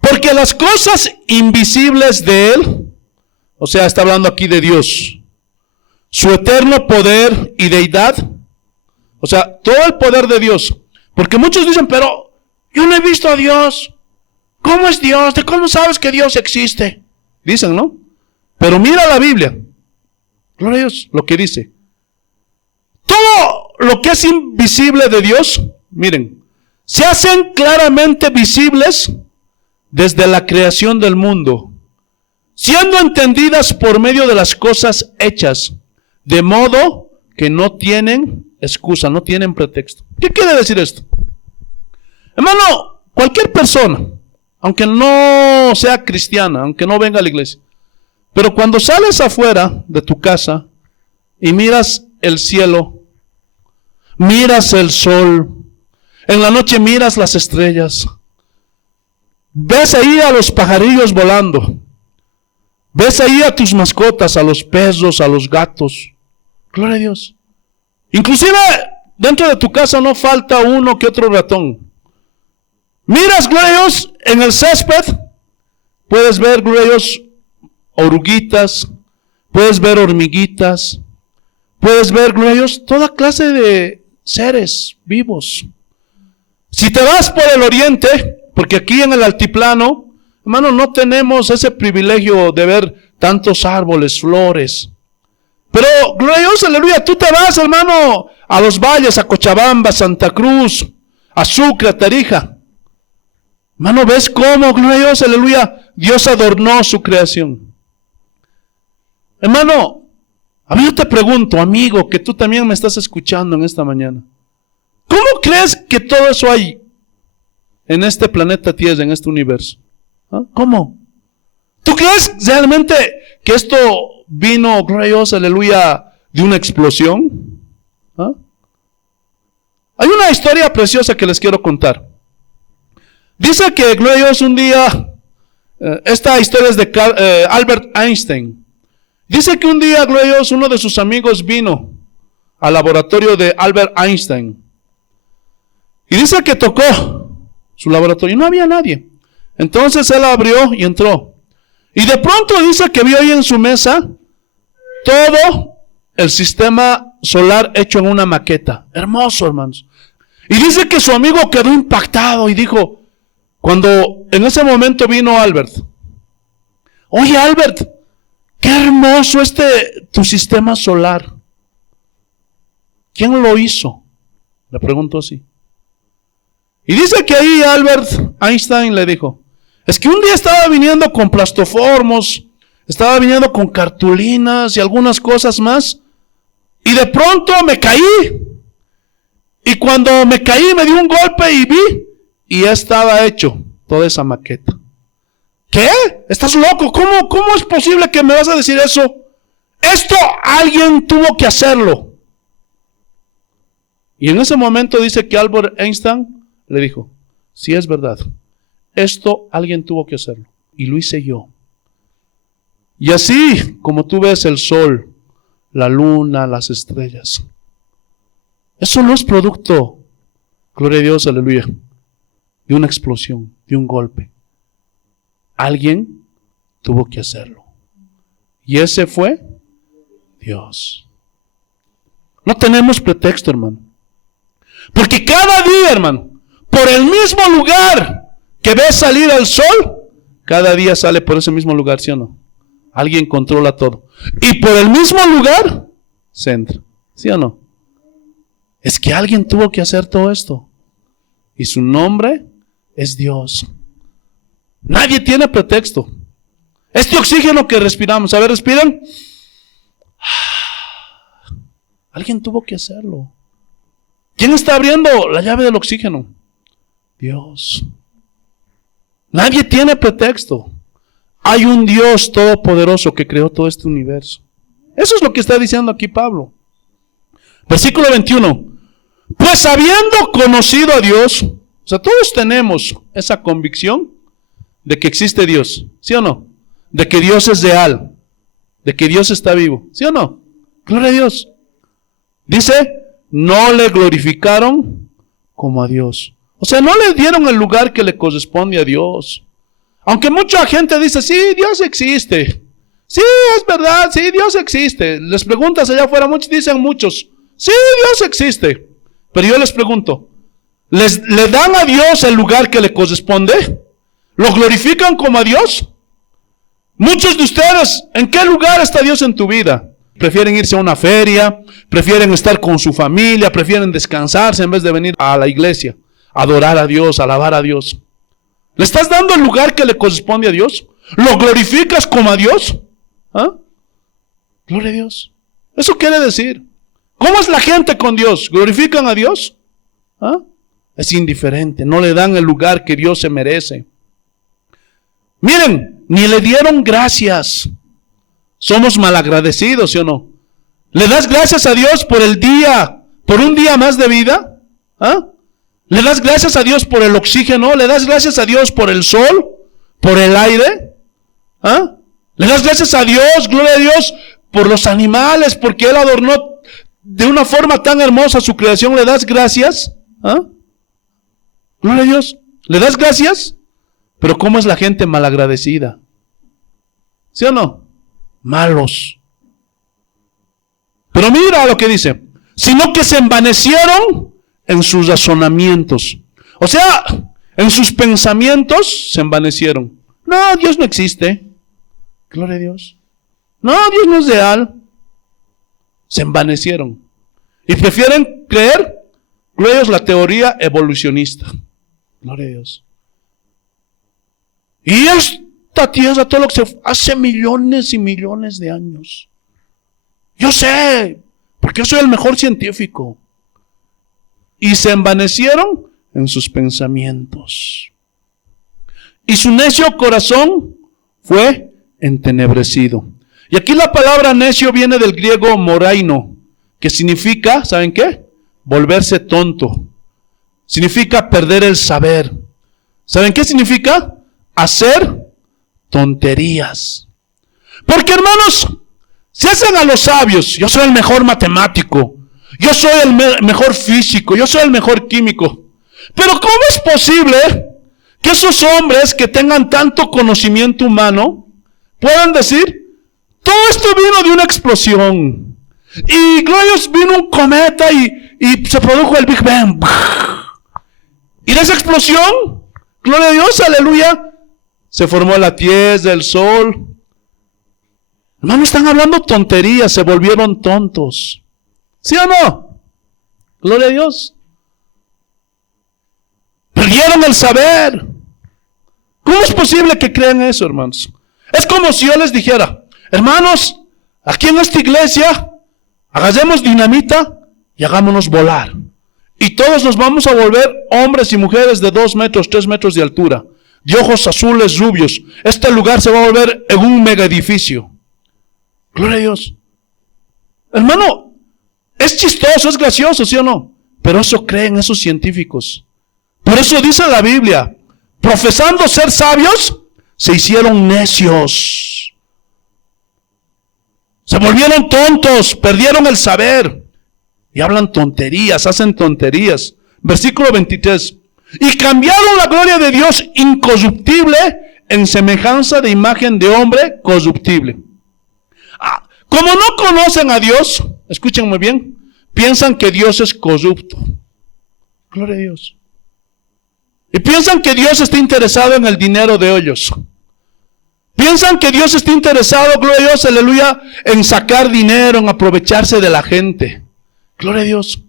Porque las cosas invisibles de Él, o sea, está hablando aquí de Dios, su eterno poder y deidad, o sea, todo el poder de Dios. Porque muchos dicen, pero yo no he visto a Dios. ¿Cómo es Dios? ¿De cómo sabes que Dios existe? Dicen, ¿no? Pero mira la Biblia. Gloria a Dios, lo que dice. Todo lo que es invisible de Dios, miren, se hacen claramente visibles desde la creación del mundo, siendo entendidas por medio de las cosas hechas, de modo que no tienen excusa, no tienen pretexto. ¿Qué quiere decir esto? Hermano, cualquier persona, aunque no sea cristiana, aunque no venga a la iglesia, pero cuando sales afuera de tu casa y miras el cielo, miras el sol, en la noche miras las estrellas, ves ahí a los pajarillos volando, ves ahí a tus mascotas, a los perros, a los gatos. Gloria a Dios. Inclusive dentro de tu casa no falta uno que otro ratón. Miras, gloria a Dios, en el césped, puedes ver, gloria a Dios, oruguitas, puedes ver hormiguitas, puedes ver, gloria a Dios, toda clase de seres vivos. Si te vas por el oriente, porque aquí en el altiplano, hermano, no tenemos ese privilegio de ver tantos árboles, flores. Pero, gloria a Dios, aleluya, tú te vas, hermano, a los valles, a Cochabamba, Santa Cruz, a Sucre, a Tarija. Hermano, ¿ves cómo, gloria a Dios, aleluya, Dios adornó su creación? Hermano, a mí yo te pregunto, amigo, que tú también me estás escuchando en esta mañana. ¿Cómo crees que todo eso hay en este planeta Tierra, en este universo? ¿Ah? ¿Cómo? ¿Tú crees realmente que esto vino, gloria a Dios, aleluya, de una explosión? ¿Ah? Hay una historia preciosa que les quiero contar. Dice que, gloria a Dios, un día, esta historia es de Albert Einstein. Dice que un día, gloria a Dios, uno de sus amigos vino al laboratorio de Albert Einstein. Y dice que tocó su laboratorio y no había nadie. Entonces él abrió y entró. Y de pronto dice que vio ahí en su mesa todo el sistema solar hecho en una maqueta. Hermoso, hermanos. Y dice que su amigo quedó impactado y dijo, cuando en ese momento vino Albert, oye Albert, qué hermoso tu sistema solar. ¿Quién lo hizo? Le preguntó así. Y dice que ahí Albert Einstein le dijo, es que un día estaba viniendo con plastoformos, estaba viniendo con cartulinas y algunas cosas más, y de pronto me caí, y cuando me caí me dio un golpe y vi, y ya estaba hecho toda esa maqueta. ¿Qué? ¿Estás loco? ¿Cómo es posible que me vas a decir eso? Esto alguien tuvo que hacerlo. Y en ese momento dice que Albert Einstein le dijo, sí es verdad, esto alguien tuvo que hacerlo. Y lo hice yo. Y así como tú ves el sol, la luna, las estrellas, eso no es producto, gloria a Dios, aleluya, de una explosión, de un golpe. Alguien tuvo que hacerlo. Y ese fue Dios. No tenemos pretexto, hermano. Porque cada día, hermano, por el mismo lugar que ves salir el sol, cada día sale por ese mismo lugar, ¿sí o no? Alguien controla todo. Y por el mismo lugar se entra, ¿sí o no? Es que alguien tuvo que hacer todo esto. Y su nombre es Dios. Nadie tiene pretexto. Este oxígeno que respiramos, a ver, respiran. Alguien tuvo que hacerlo. ¿Quién está abriendo la llave del oxígeno? Dios. Nadie tiene pretexto. Hay un Dios todopoderoso que creó todo este universo. Eso es lo que está diciendo aquí Pablo. Versículo 21. Pues habiendo conocido a Dios, o sea, todos tenemos esa convicción de que existe Dios, ¿sí o no? De que Dios es real, de que Dios está vivo, ¿sí o no? Gloria a Dios. Dice, no le glorificaron como a Dios. O sea, no le dieron el lugar que le corresponde a Dios. Aunque mucha gente dice, sí, Dios existe. Sí, es verdad, sí, Dios existe. Les preguntas allá afuera, dicen muchos, sí, Dios existe. Pero yo les pregunto, ¿le dan a Dios el lugar que le corresponde? ¿Lo glorifican como a Dios? Muchos de ustedes, ¿en qué lugar está Dios en tu vida? Prefieren irse a una feria, prefieren estar con su familia, prefieren descansarse en vez de venir a la iglesia, adorar a Dios, alabar a Dios. ¿Le estás dando el lugar que le corresponde a Dios? ¿Lo glorificas como a Dios? ¿Ah? Gloria a Dios. Eso quiere decir, ¿cómo es la gente con Dios? ¿Glorifican a Dios? ¿Ah? Es indiferente, no le dan el lugar que Dios se merece. Miren, ni le dieron gracias. Somos malagradecidos, ¿sí o no? ¿Le das gracias a Dios por el día, por un día más de vida? ¿Ah? ¿Le das gracias a Dios por el oxígeno? ¿Le das gracias a Dios por el sol? ¿Por el aire? ¿Ah? ¿Le das gracias a Dios, gloria a Dios, por los animales, porque Él adornó de una forma tan hermosa su creación? ¿Le das gracias? ¿Ah? Gloria a Dios. ¿Le das gracias? Pero ¿cómo es la gente malagradecida? ¿Sí o no? Malos. Pero mira lo que dice, sino que se envanecieron en sus razonamientos. O sea, en sus pensamientos se envanecieron. No, Dios no existe. Gloria a Dios. No, Dios no es real. Se envanecieron. Y prefieren creer, gloria a Dios, la teoría evolucionista. Gloria a Dios. Y esta tierra, todo lo que se hace millones y millones de años. Yo sé, porque yo soy el mejor científico. Y se envanecieron en sus pensamientos. Y su necio corazón fue entenebrecido. Y aquí la palabra necio viene del griego moraino, que significa, ¿saben qué? Volverse tonto. Significa perder el saber. ¿Saben qué significa? Hacer tonterías. Porque, hermanos, si hacen a los sabios, yo soy el mejor matemático, yo soy el mejor físico, yo soy el mejor químico. Pero ¿cómo es posible que esos hombres que tengan tanto conocimiento humano puedan decir, todo esto vino de una explosión, y gloria a Dios, vino un cometa y se produjo el Big Bang, y de esa explosión, gloria a Dios, aleluya, se formó la tierra, el sol? Hermano, están hablando tonterías, se volvieron tontos. ¿Sí o no? Gloria a Dios. Perdieron el saber. ¿Cómo es posible que crean eso, hermanos? Es como si yo les dijera, hermanos, aquí en esta iglesia, agarremos dinamita y hagámonos volar. Y todos nos vamos a volver hombres y mujeres de 2 metros, 3 metros de altura. de ojos azules rubios. Este lugar se va a volver en un mega edificio. Gloria a Dios. Hermano, es chistoso, es gracioso, ¿sí o no? Pero eso creen esos científicos. Por eso dice la Biblia, profesando ser sabios, se hicieron necios. Se volvieron tontos, perdieron el saber. Y hablan tonterías, hacen tonterías. Versículo 23. Y cambiaron la gloria de Dios incorruptible en semejanza de imagen de hombre corruptible. Como no conocen a Dios, escuchen muy bien, piensan que Dios es corrupto. Gloria a Dios. Y piensan que Dios está interesado en el dinero de ellos. Piensan que Dios está interesado, gloria a Dios, aleluya, en sacar dinero, en aprovecharse de la gente. Gloria a Dios.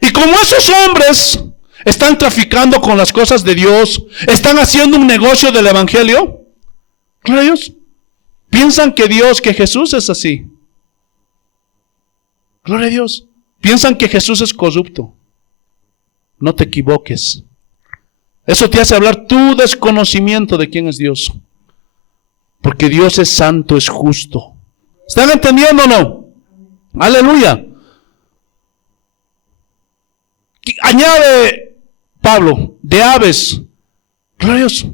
Y como esos hombres están traficando con las cosas de Dios, están haciendo un negocio del evangelio, gloria a Dios, piensan que Jesús es así. Gloria a Dios. Piensan que Jesús es corrupto. No te equivoques. Eso te hace hablar tu desconocimiento de quién es Dios. Porque Dios es santo, es justo. ¿Están entendiendo o no? Aleluya. Añade Pablo, de aves. Gloria a Dios.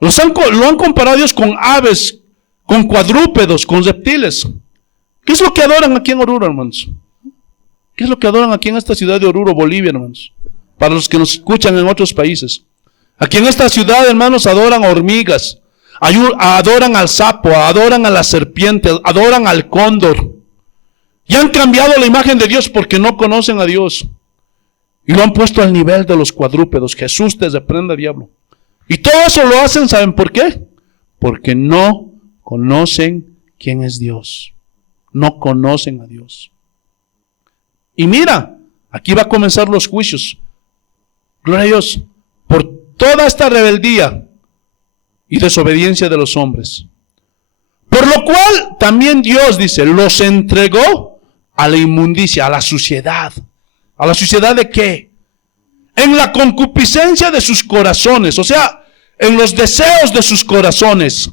Lo han comparado Dios con aves, con cuadrúpedos, con reptiles. ¿Qué es lo que adoran aquí en Oruro, hermanos? ¿Qué es lo que adoran aquí en esta ciudad de Oruro, Bolivia, hermanos? Para los que nos escuchan en otros países. Aquí en esta ciudad, hermanos, adoran hormigas, adoran al sapo, adoran a la serpiente, adoran al cóndor. Y han cambiado la imagen de Dios porque no conocen a Dios. Y lo han puesto al nivel de los cuadrúpedos. Jesús te reprenda, diablo. Y todo eso lo hacen, ¿saben por qué? Porque no conocen quién es Dios. No conocen a Dios. Y mira, aquí va a comenzar los juicios. Gloria a Dios. Por toda esta rebeldía y desobediencia de los hombres. Por lo cual también Dios, dice, los entregó a la inmundicia, a la suciedad. ¿A la suciedad de qué? En la concupiscencia de sus corazones, o sea, en los deseos de sus corazones.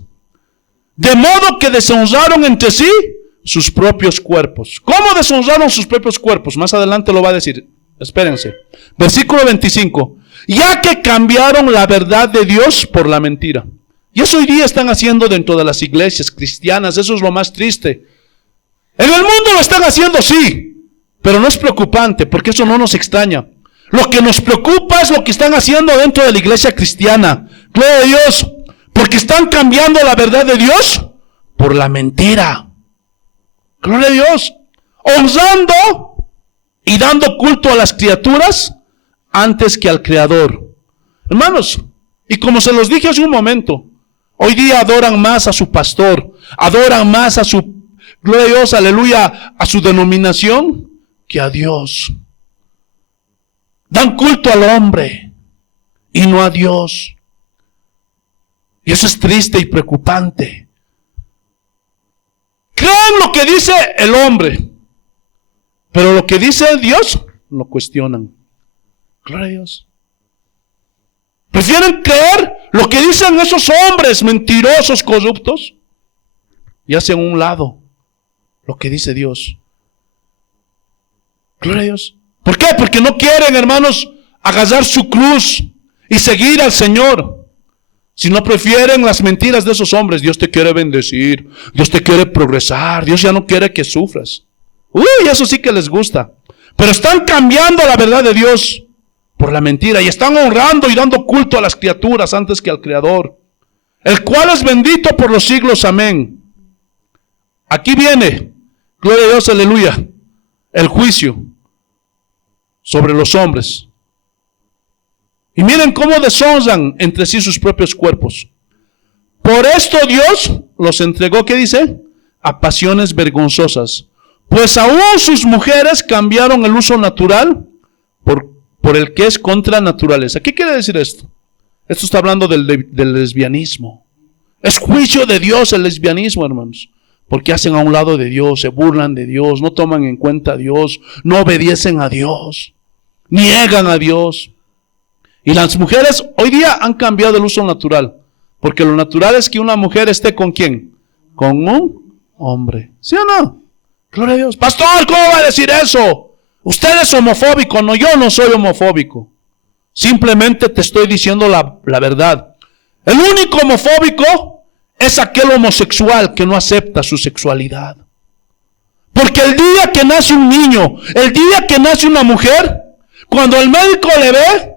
De modo que deshonraron entre sí sus propios cuerpos. ¿Cómo deshonraron sus propios cuerpos? Más adelante lo va a decir. Espérense. Versículo 25. Ya que cambiaron la verdad de Dios por la mentira. Y eso hoy día están haciendo dentro de las iglesias cristianas. Eso es lo más triste. En el mundo lo están haciendo, sí. Pero no es preocupante, porque eso no nos extraña. Lo que nos preocupa es lo que están haciendo dentro de la iglesia cristiana. Gloria a Dios. Porque están cambiando la verdad de Dios por la mentira. Gloria a Dios. Honrando y dando culto a las criaturas antes que al Creador. Hermanos, y como se los dije hace un momento, hoy día adoran más a su pastor, adoran más a su, gloria a Dios, aleluya, a su denominación que a Dios. Dan culto al hombre y no a Dios. Y eso es triste y preocupante. Creen lo que dice el hombre, pero lo que dice Dios lo cuestionan. Gloria a Dios. Prefieren creer lo que dicen esos hombres mentirosos, corruptos, y hacen a un lado lo que dice Dios. Gloria a Dios. ¿Por qué? Porque no quieren, hermanos, agarrar su cruz y seguir al Señor. Si no prefieren las mentiras de esos hombres. Dios te quiere bendecir, Dios te quiere progresar, Dios ya no quiere que sufras. Uy, eso sí que les gusta. Pero están cambiando la verdad de Dios por la mentira y están honrando y dando culto a las criaturas antes que al Creador, el cual es bendito por los siglos. Amén. Aquí viene, gloria a Dios, aleluya, el juicio sobre los hombres. Y miren cómo deshonran entre sí sus propios cuerpos. Por esto Dios los entregó, ¿qué dice? A pasiones vergonzosas. Pues aún sus mujeres cambiaron el uso natural por el que es contra naturaleza. ¿Qué quiere decir esto? Esto está hablando del lesbianismo. Es juicio de Dios el lesbianismo, hermanos. Porque hacen a un lado de Dios, se burlan de Dios, no toman en cuenta a Dios, no obedecen a Dios, niegan a Dios. Y las mujeres hoy día han cambiado el uso natural. Porque lo natural es que una mujer esté ¿con quién? Con un hombre. ¿Sí o no? Gloria a Dios. Pastor, ¿cómo va a decir eso? Usted es homofóbico. No, yo no soy homofóbico. Simplemente te estoy diciendo la verdad. El único homofóbico es aquel homosexual que no acepta su sexualidad. Porque el día que nace un niño, el día que nace una mujer, cuando el médico le ve,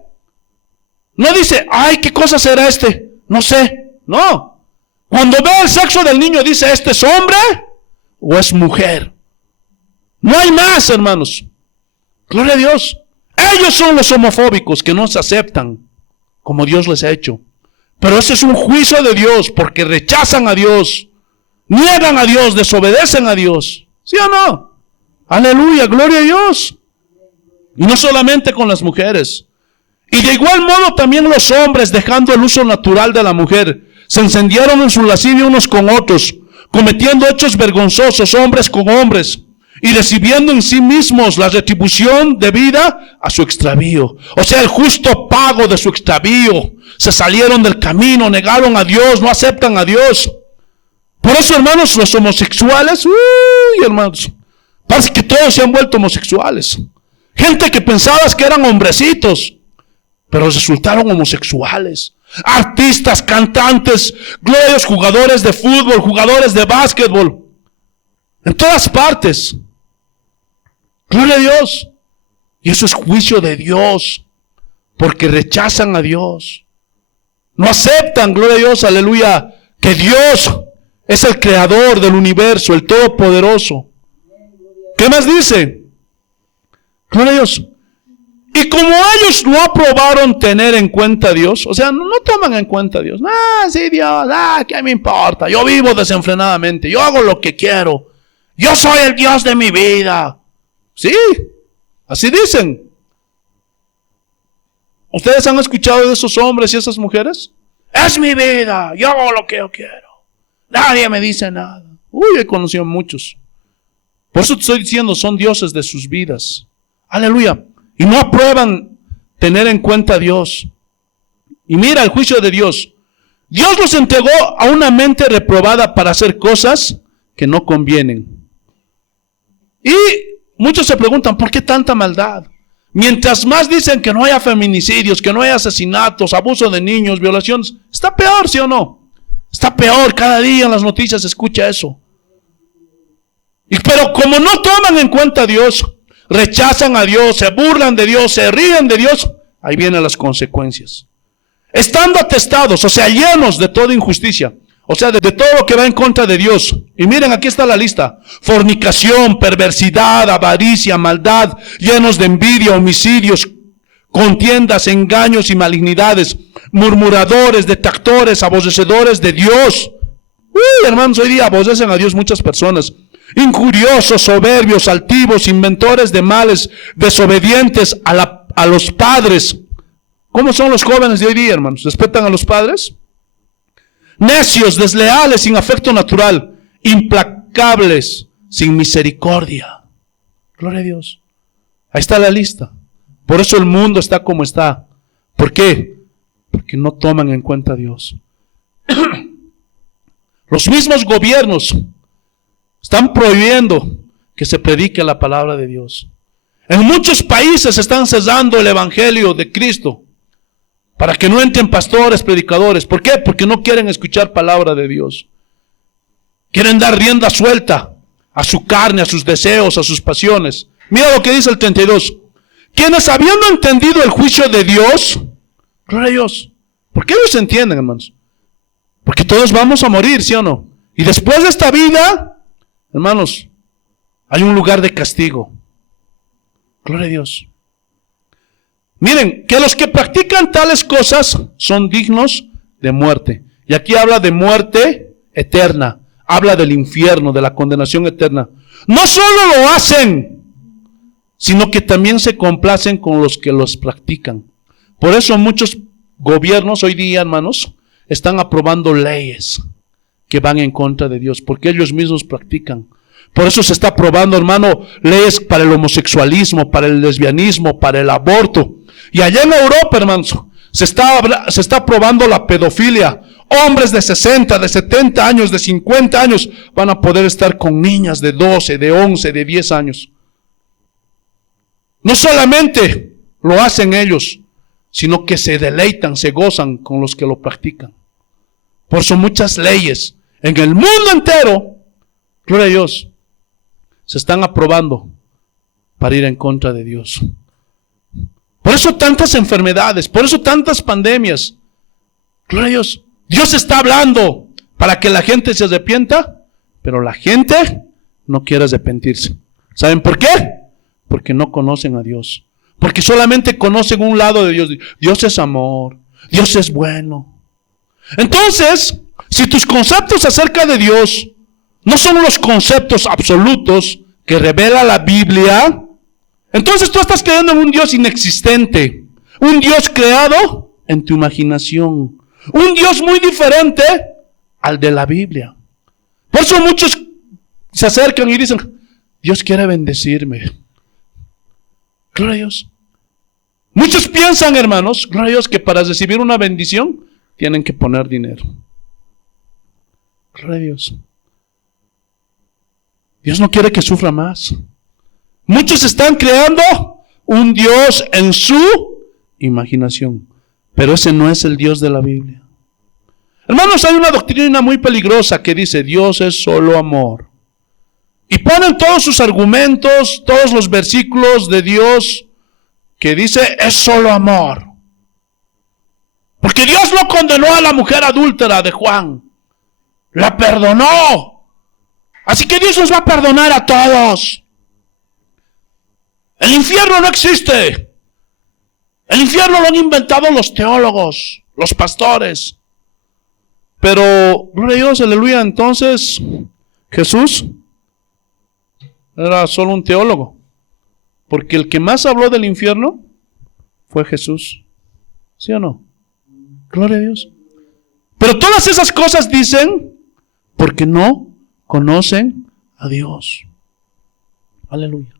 no dice, ay, ¿qué cosa será este? No sé. No. Cuando ve el sexo del niño, dice, ¿este es hombre o es mujer? No hay más, hermanos. Gloria a Dios. Ellos son los homofóbicos que no se aceptan como Dios les ha hecho. Pero ese es un juicio de Dios porque rechazan a Dios, niegan a Dios, desobedecen a Dios. ¿Sí o no? Aleluya, gloria a Dios. Y no solamente con las mujeres. Y de igual modo también los hombres, dejando el uso natural de la mujer, se encendieron en su lascivia unos con otros, cometiendo hechos vergonzosos hombres con hombres, y recibiendo en sí mismos la retribución debida a su extravío. O sea, el justo pago de su extravío. Se salieron del camino, negaron a Dios, no aceptan a Dios. Por eso, hermanos, los homosexuales, hermanos, parece que todos se han vuelto homosexuales. Gente que pensabas que eran hombrecitos, pero resultaron homosexuales. Artistas, cantantes, glorios, jugadores de fútbol, jugadores de básquetbol. En todas partes. Gloria a Dios. Y eso es juicio de Dios. Porque rechazan a Dios. No aceptan, gloria a Dios, aleluya, que Dios es el creador del universo, el todopoderoso. ¿Qué más dice? Gloria a Dios. Y como ellos no aprobaron tener en cuenta a Dios, o sea, no toman en cuenta a Dios. Sí, Dios, ¿qué me importa? Yo vivo desenfrenadamente, yo hago lo que quiero. Yo soy el Dios de mi vida. Sí, así dicen. ¿Ustedes han escuchado de esos hombres y esas mujeres? Es mi vida, yo hago lo que yo quiero. Nadie me dice nada. He conocido muchos. Por eso te estoy diciendo, son dioses de sus vidas. Aleluya. Y no aprueban tener en cuenta a Dios. Y mira el juicio de Dios. Dios los entregó a una mente reprobada para hacer cosas que no convienen. Y muchos se preguntan, ¿por qué tanta maldad? Mientras más dicen que no haya feminicidios, que no haya asesinatos, abuso de niños, violaciones, está peor, ¿sí o no? Está peor, cada día en las noticias se escucha eso. Pero como no toman en cuenta a Dios, rechazan a Dios, se burlan de Dios, se ríen de Dios, ahí vienen las consecuencias. Estando atestados, o sea, llenos de toda injusticia, o sea, de todo lo que va en contra de Dios. Y miren, aquí está la lista. Fornicación, perversidad, avaricia, maldad, llenos de envidia, homicidios, contiendas, engaños y malignidades, murmuradores, detractores, aborrecedores de Dios. Hermanos, hoy día aborrecen a Dios muchas personas. Injuriosos, soberbios, altivos, inventores de males, desobedientes a los padres. ¿Cómo son los jóvenes de hoy día, hermanos? ¿Respetan a los padres? Necios, desleales, sin afecto natural, implacables, sin misericordia. Gloria a Dios. Ahí está la lista. Por eso el mundo está como está. ¿Por qué? Porque no toman en cuenta a Dios. Los mismos gobiernos están prohibiendo que se predique la palabra de Dios. En muchos países están cesando el evangelio de Cristo para que no entren pastores, predicadores. ¿Por qué? Porque no quieren escuchar palabra de Dios. Quieren dar rienda suelta a su carne, a sus deseos, a sus pasiones. Mira lo que dice el 32. Quienes habiendo entendido el juicio de Dios, gloria a Dios. ¿Por qué ellos entienden, hermanos? Porque todos vamos a morir, ¿sí o no? Y después de esta vida, hermanos, hay un lugar de castigo. Gloria a Dios. Miren, que los que practican tales cosas son dignos de muerte. Y aquí habla de muerte eterna. Habla del infierno, de la condenación eterna. No solo lo hacen, sino que también se complacen con los que los practican. Por eso muchos gobiernos hoy día, hermanos, están aprobando leyes que van en contra de Dios, porque ellos mismos practican. Por eso se está aprobando, hermano, leyes para el homosexualismo, para el lesbianismo, para el aborto. Y allá en Europa, hermanos, Se está probando la pedofilia. Hombres de 60, de 70 años, de 50 años van a poder estar con niñas de 12, de 11, de 10 años. No solamente lo hacen ellos, sino que se deleitan, se gozan con los que lo practican. Por eso muchas leyes en el mundo entero, gloria a Dios, se están aprobando para ir en contra de Dios. Por eso tantas enfermedades, por eso tantas pandemias. Gloria a Dios. Dios está hablando para que la gente se arrepienta, pero la gente no quiere arrepentirse. ¿Saben por qué? Porque no conocen a Dios. Porque solamente conocen un lado de Dios. Dios es amor. Dios es bueno. Entonces, si tus conceptos acerca de Dios no son los conceptos absolutos que revela la Biblia, entonces tú estás creyendo en un Dios inexistente. Un Dios creado en tu imaginación. Un Dios muy diferente al de la Biblia. Por eso muchos se acercan y dicen, Dios quiere bendecirme. Gloria a Dios. Muchos piensan, hermanos, gloria a Dios, que para recibir una bendición tienen que poner dinero. Gloria a Dios. Dios no quiere que sufra más. Muchos están creando un Dios en su imaginación. Pero ese no es el Dios de la Biblia. Hermanos, hay una doctrina muy peligrosa que dice Dios es solo amor. Y ponen todos sus argumentos, todos los versículos de Dios que dice es solo amor. Porque Dios no condenó a la mujer adúltera de Juan. La perdonó. Así que Dios nos va a perdonar a todos. El infierno no existe. El infierno lo han inventado los teólogos, los pastores. Pero, gloria a Dios, aleluya, entonces Jesús era solo un teólogo. Porque el que más habló del infierno fue Jesús. ¿Sí o no? Gloria a Dios. Pero todas esas cosas dicen porque no conocen a Dios. Aleluya.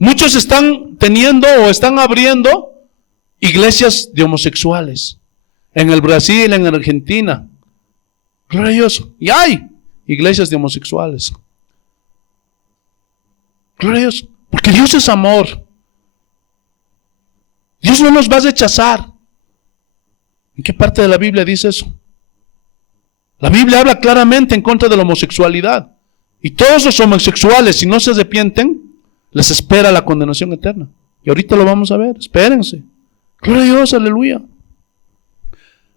Muchos están teniendo o están abriendo iglesias de homosexuales. En el Brasil, en Argentina. Gloria a Dios. Y hay iglesias de homosexuales. Gloria a Dios. Porque Dios es amor. Dios no nos va a rechazar. ¿En qué parte de la Biblia dice eso? La Biblia habla claramente en contra de la homosexualidad. Y todos los homosexuales, si no se arrepienten, les espera la condenación eterna. Y ahorita lo vamos a ver. Espérense. Gloria a Dios, aleluya.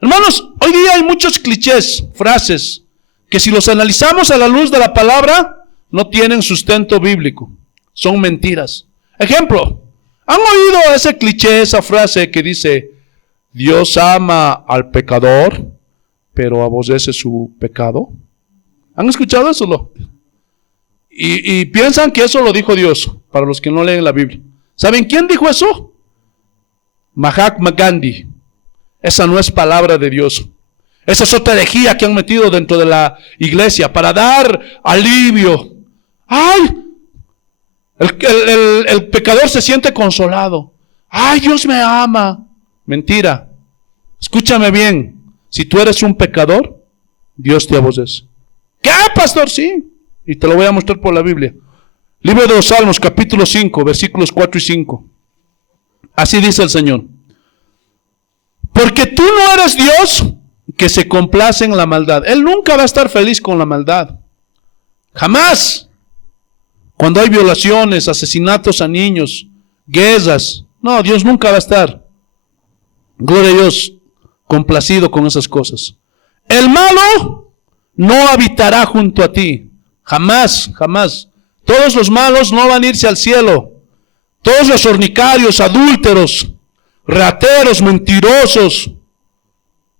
Hermanos, hoy día hay muchos clichés, frases, que si los analizamos a la luz de la palabra, no tienen sustento bíblico. Son mentiras. Ejemplo, ¿han oído ese cliché, esa frase que dice, Dios ama al pecador, pero aborrece su pecado? ¿Han escuchado eso? Y piensan que eso lo dijo Dios, para los que no leen la Biblia. ¿Saben quién dijo eso? Mahatma Gandhi. Esa no es palabra de Dios. Esa es otra herejía que han metido dentro de la iglesia para dar alivio. ¡Ay! El pecador se siente consolado. ¡Ay, Dios me ama! Mentira. Escúchame bien. Si tú eres un pecador, Dios te aborrece. ¿Qué, pastor? Sí. Y te lo voy a mostrar por la Biblia. Libro de los Salmos, capítulo 5, versículos 4 y 5. Así dice el Señor. Porque tú no eres Dios que se complace en la maldad. Él nunca va a estar feliz con la maldad. Jamás. Cuando hay violaciones, asesinatos a niños, guerras. No, Dios nunca va a estar, gloria a Dios, complacido con esas cosas. El malo no habitará junto a ti. Jamás, jamás. Todos los malos no van a irse al cielo. Todos los fornicarios, adúlteros, rateros, mentirosos,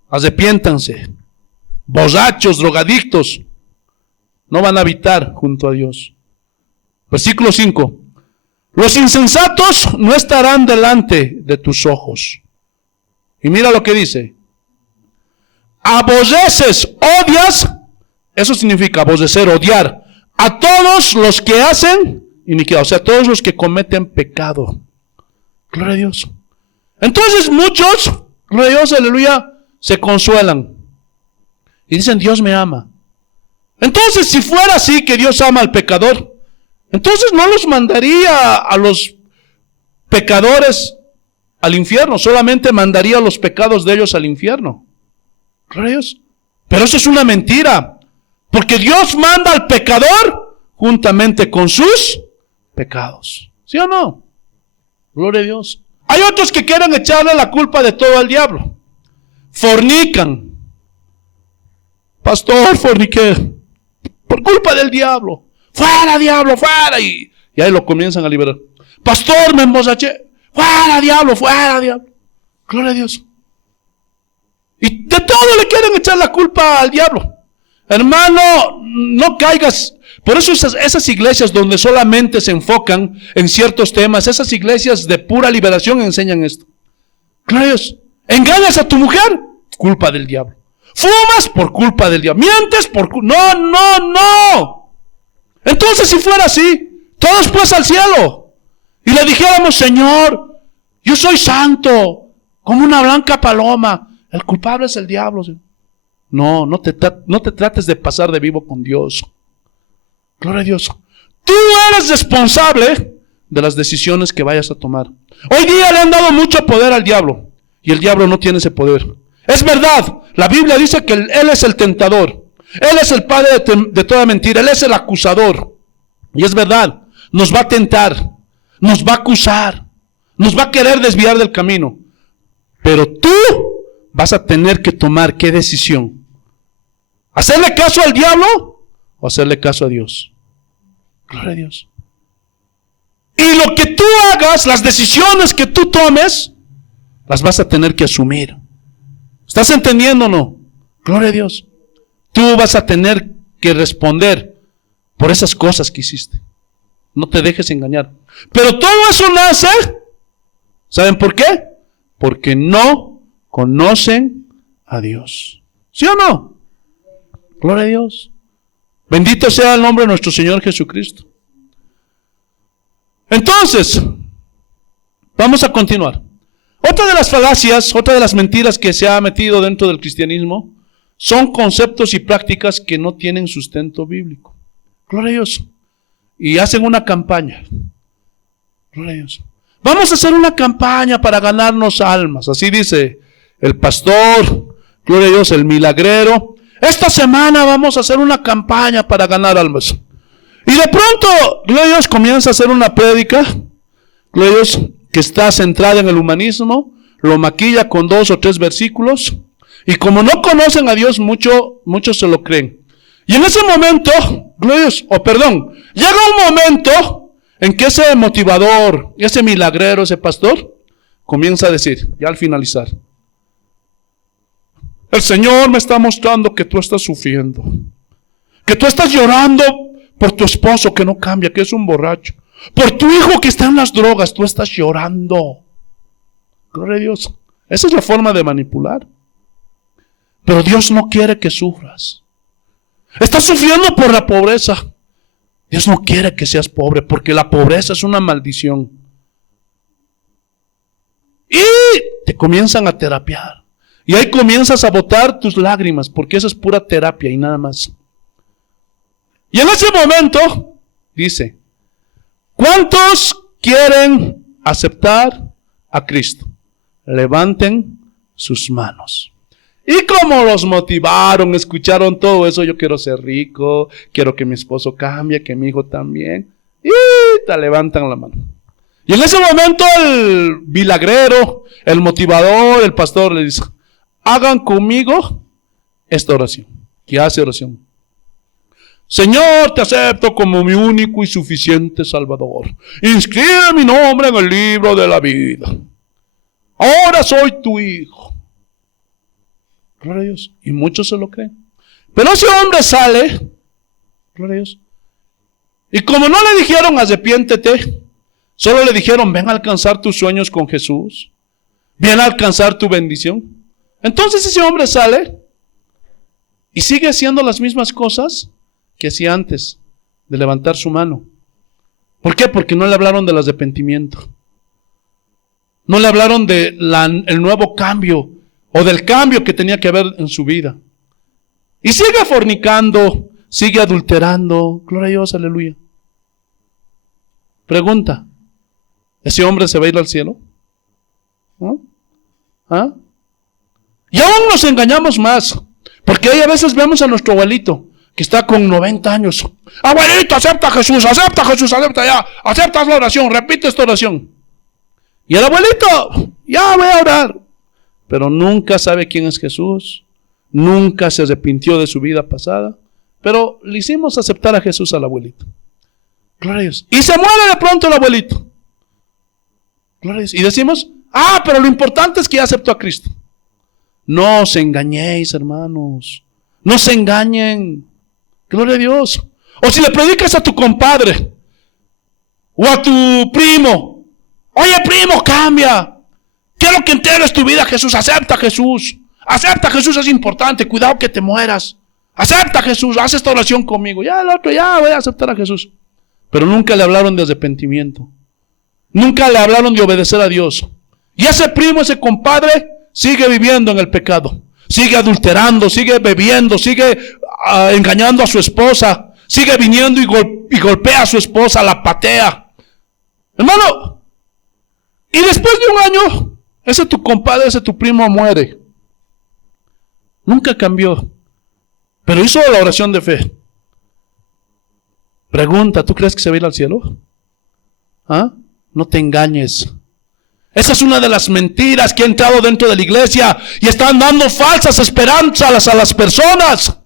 arrepiéntanse. Borrachos, drogadictos, no van a habitar junto a Dios. Versículo 5. Los insensatos no estarán delante de tus ojos. Y mira lo que dice. Aborreces, odias, eso significa aborrecer, odiar, a todos los que hacen iniquidad, o sea, todos los que cometen pecado. Gloria a Dios. Entonces muchos, gloria a Dios, aleluya, se consuelan y dicen, Dios me ama. Entonces, si fuera así que Dios ama al pecador, entonces no los mandaría a los pecadores al infierno, solamente mandaría los pecados de ellos al infierno. Gloria a Dios. Pero eso es una mentira, porque Dios manda al pecador juntamente con sus pecados. ¿Sí o no? Gloria a Dios. Hay otros que quieren echarle la culpa de todo al diablo. Fornican. Pastor, forniqué por culpa del diablo. Fuera, diablo, fuera. Y ahí lo comienzan a liberar. Pastor, me emborraché. Fuera, diablo, fuera, diablo. Gloria a Dios. Y de todo le quieren echar la culpa al diablo. Hermano, no caigas. Por eso esas iglesias donde solamente se enfocan en ciertos temas, esas iglesias de pura liberación enseñan esto. Gloria a Dios. Engañas a tu mujer, culpa del diablo. Fumas por culpa del diablo. Mientes por culpa. No. Entonces, si fuera así, todos pues al cielo. Y le dijéramos, Señor, yo soy santo, como una blanca paloma. El culpable es el diablo. No te trates de pasar de vivo con Dios. Gloria a Dios. Tú eres responsable de las decisiones que vayas a tomar. Hoy día le han dado mucho poder al diablo. Y el diablo no tiene ese poder. Es verdad. La Biblia dice que Él es el tentador. Él es el padre de toda mentira. Él es el acusador. Y es verdad. Nos va a tentar. Nos va a acusar. Nos va a querer desviar del camino. Pero tú vas a tener que tomar qué decisión. ¿Hacerle caso al diablo o hacerle caso a Dios? Gloria a Dios. Y lo que tú hagas, las decisiones que tú tomes, las vas a tener que asumir. ¿Estás entendiendo o no? Gloria a Dios. Tú vas a tener que responder por esas cosas que hiciste. No te dejes engañar. Pero todo eso nace, ¿saben por qué? Porque no conocen a Dios. ¿Sí o no? Gloria a Dios. Bendito sea el nombre de nuestro Señor Jesucristo. Entonces, vamos a continuar. Otra de las falacias, otra de las mentiras que se ha metido dentro del cristianismo, son conceptos y prácticas que no tienen sustento bíblico. Gloria a Dios. Y hacen una campaña. Gloria a Dios. Vamos a hacer una campaña para ganarnos almas. Así dice el pastor, gloria a Dios, el milagrero. Esta semana vamos a hacer una campaña para ganar almas. Y de pronto, gloria a Dios, comienza a hacer una prédica, gloria a Dios, que está centrada en el humanismo, lo maquilla con 2 o 3 versículos, y como no conocen a Dios muchos se lo creen. Y en ese momento, gloria a Dios, llega un momento en que ese motivador, ese milagrero, ese pastor, comienza a decir, ya al finalizar, el Señor me está mostrando que tú estás sufriendo, que tú estás llorando por tu esposo que no cambia, que es un borracho, por tu hijo que está en las drogas, tú estás llorando. Gloria a Dios. Esa es la forma de manipular. Pero Dios no quiere que sufras. Estás sufriendo por la pobreza. Dios no quiere que seas pobre, porque la pobreza es una maldición. Y te comienzan a terapiar. Y ahí comienzas a botar tus lágrimas, porque eso es pura terapia y nada más. Y en ese momento, dice, ¿cuántos quieren aceptar a Cristo? Levanten sus manos. Y como los motivaron, escucharon todo eso, yo quiero ser rico, quiero que mi esposo cambie, que mi hijo también. Y te levantan la mano. Y en ese momento el milagrero, el motivador, el pastor le dice, hagan conmigo esta oración. ¿Qué hace oración? Señor, te acepto como mi único y suficiente Salvador. Inscribe mi nombre en el libro de la vida. Ahora soy tu hijo. Gloria a Dios. Y muchos se lo creen. Pero ese hombre sale. Gloria a Dios. Y como no le dijeron arrepiéntete, solo le dijeron ven a alcanzar tus sueños con Jesús. Ven a alcanzar tu bendición. Entonces ese hombre sale y sigue haciendo las mismas cosas que hacía antes de levantar su mano. ¿Por qué? Porque no le hablaron del arrepentimiento. No le hablaron de el nuevo cambio o del cambio que tenía que haber en su vida. Y sigue fornicando, sigue adulterando. Gloria a Dios, aleluya. Pregunta, ¿ese hombre se va a ir al cielo? ¿No? ¿Ah? Y aún nos engañamos más, porque ahí a veces vemos a nuestro abuelito que está con 90 años. Abuelito, acepta a Jesús, acepta ya, aceptas la oración, repite esta oración. Y el abuelito, ya voy a orar, pero nunca sabe quién es Jesús, nunca se arrepintió de su vida pasada, pero le hicimos aceptar a Jesús al abuelito. Gloria a Dios. Y se muere de pronto el abuelito. Gloria a Dios. Y decimos, pero lo importante es que ya aceptó a Cristo. No os engañéis, hermanos. No se engañen. Gloria a Dios. O si le predicas a tu compadre o a tu primo, oye primo, cambia. Quiero que entregues tu vida a Jesús. Acepta a Jesús. Acepta a Jesús, es importante. Cuidado que te mueras. Acepta a Jesús. Haz esta oración conmigo. Ya el otro, ya voy a aceptar a Jesús. Pero nunca le hablaron de arrepentimiento. Nunca le hablaron de obedecer a Dios. Y ese primo, ese compadre, sigue viviendo en el pecado. Sigue adulterando, sigue bebiendo, sigue engañando a su esposa. Sigue viniendo y golpea a su esposa, la patea. Hermano, y después de un año, ese tu compadre, ese tu primo muere. Nunca cambió. Pero hizo la oración de fe. Pregunta, ¿tú crees que se va a ir al cielo? No te engañes. Esa es una de las mentiras que ha entrado dentro de la iglesia y están dando falsas esperanzas a las personas.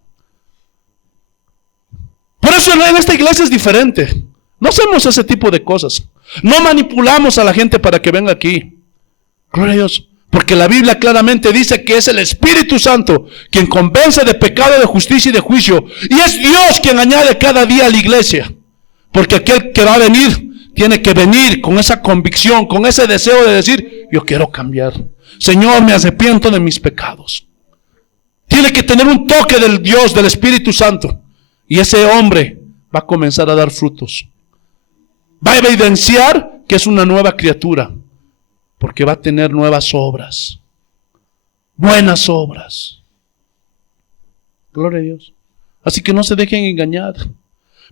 Por eso en esta iglesia es diferente. No hacemos ese tipo de cosas. No manipulamos a la gente para que venga aquí. Gloria a Dios. Porque la Biblia claramente dice que es el Espíritu Santo quien convence de pecado, de justicia y de juicio. Y es Dios quien añade cada día a la iglesia. Porque aquel que va a venir tiene que venir con esa convicción, con ese deseo de decir, yo quiero cambiar. Señor, me arrepiento de mis pecados. Tiene que tener un toque del Dios, del Espíritu Santo. Y ese hombre va a comenzar a dar frutos. Va a evidenciar que es una nueva criatura. Porque va a tener nuevas obras. Buenas obras. Gloria a Dios. Así que no se dejen engañar.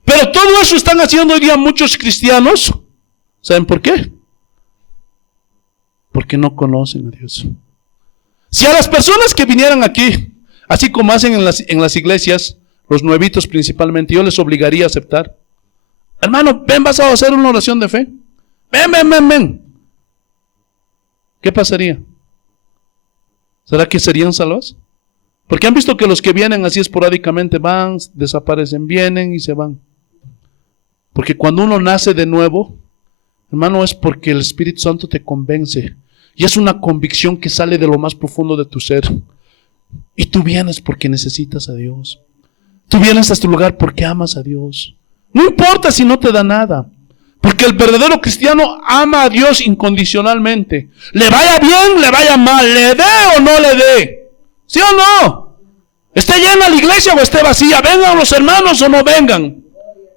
Pero todo eso están haciendo hoy día muchos cristianos. ¿Saben por qué? Porque no conocen a Dios. Si a las personas que vinieran aquí, así como hacen en las iglesias, los nuevitos principalmente, yo les obligaría a aceptar. Hermano, ven, vas a hacer una oración de fe. Ven. ¿Qué pasaría? ¿Será que serían salvos? Porque han visto que los que vienen así esporádicamente van, desaparecen, vienen y se van. Porque cuando uno nace de nuevo, hermano, es porque el Espíritu Santo te convence. Y es una convicción que sale de lo más profundo de tu ser. Y tú vienes porque necesitas a Dios. Tú vienes a este lugar porque amas a Dios. No importa si no te da nada. Porque el verdadero cristiano ama a Dios incondicionalmente. Le vaya bien, le vaya mal, le dé o no le dé. ¿Sí o no? Esté llena la iglesia o esté vacía, vengan los hermanos o no vengan.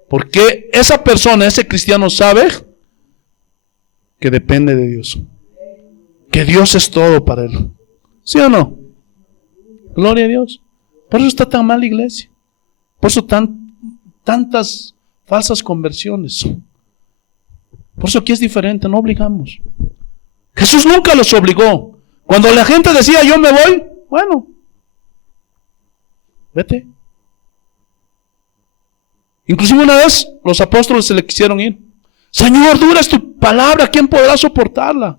Porque esa persona, ese cristiano sabe que depende de Dios. Que Dios es todo para él. ¿Sí o no? Gloria a Dios. Por eso está tan mal la iglesia. Por eso tantas falsas conversiones. Por eso aquí es diferente, no obligamos. Jesús nunca los obligó. Cuando la gente decía, yo me voy, bueno, vete. Inclusive una vez los apóstoles se le quisieron ir. Señor, dura es tu palabra, ¿quién podrá soportarla?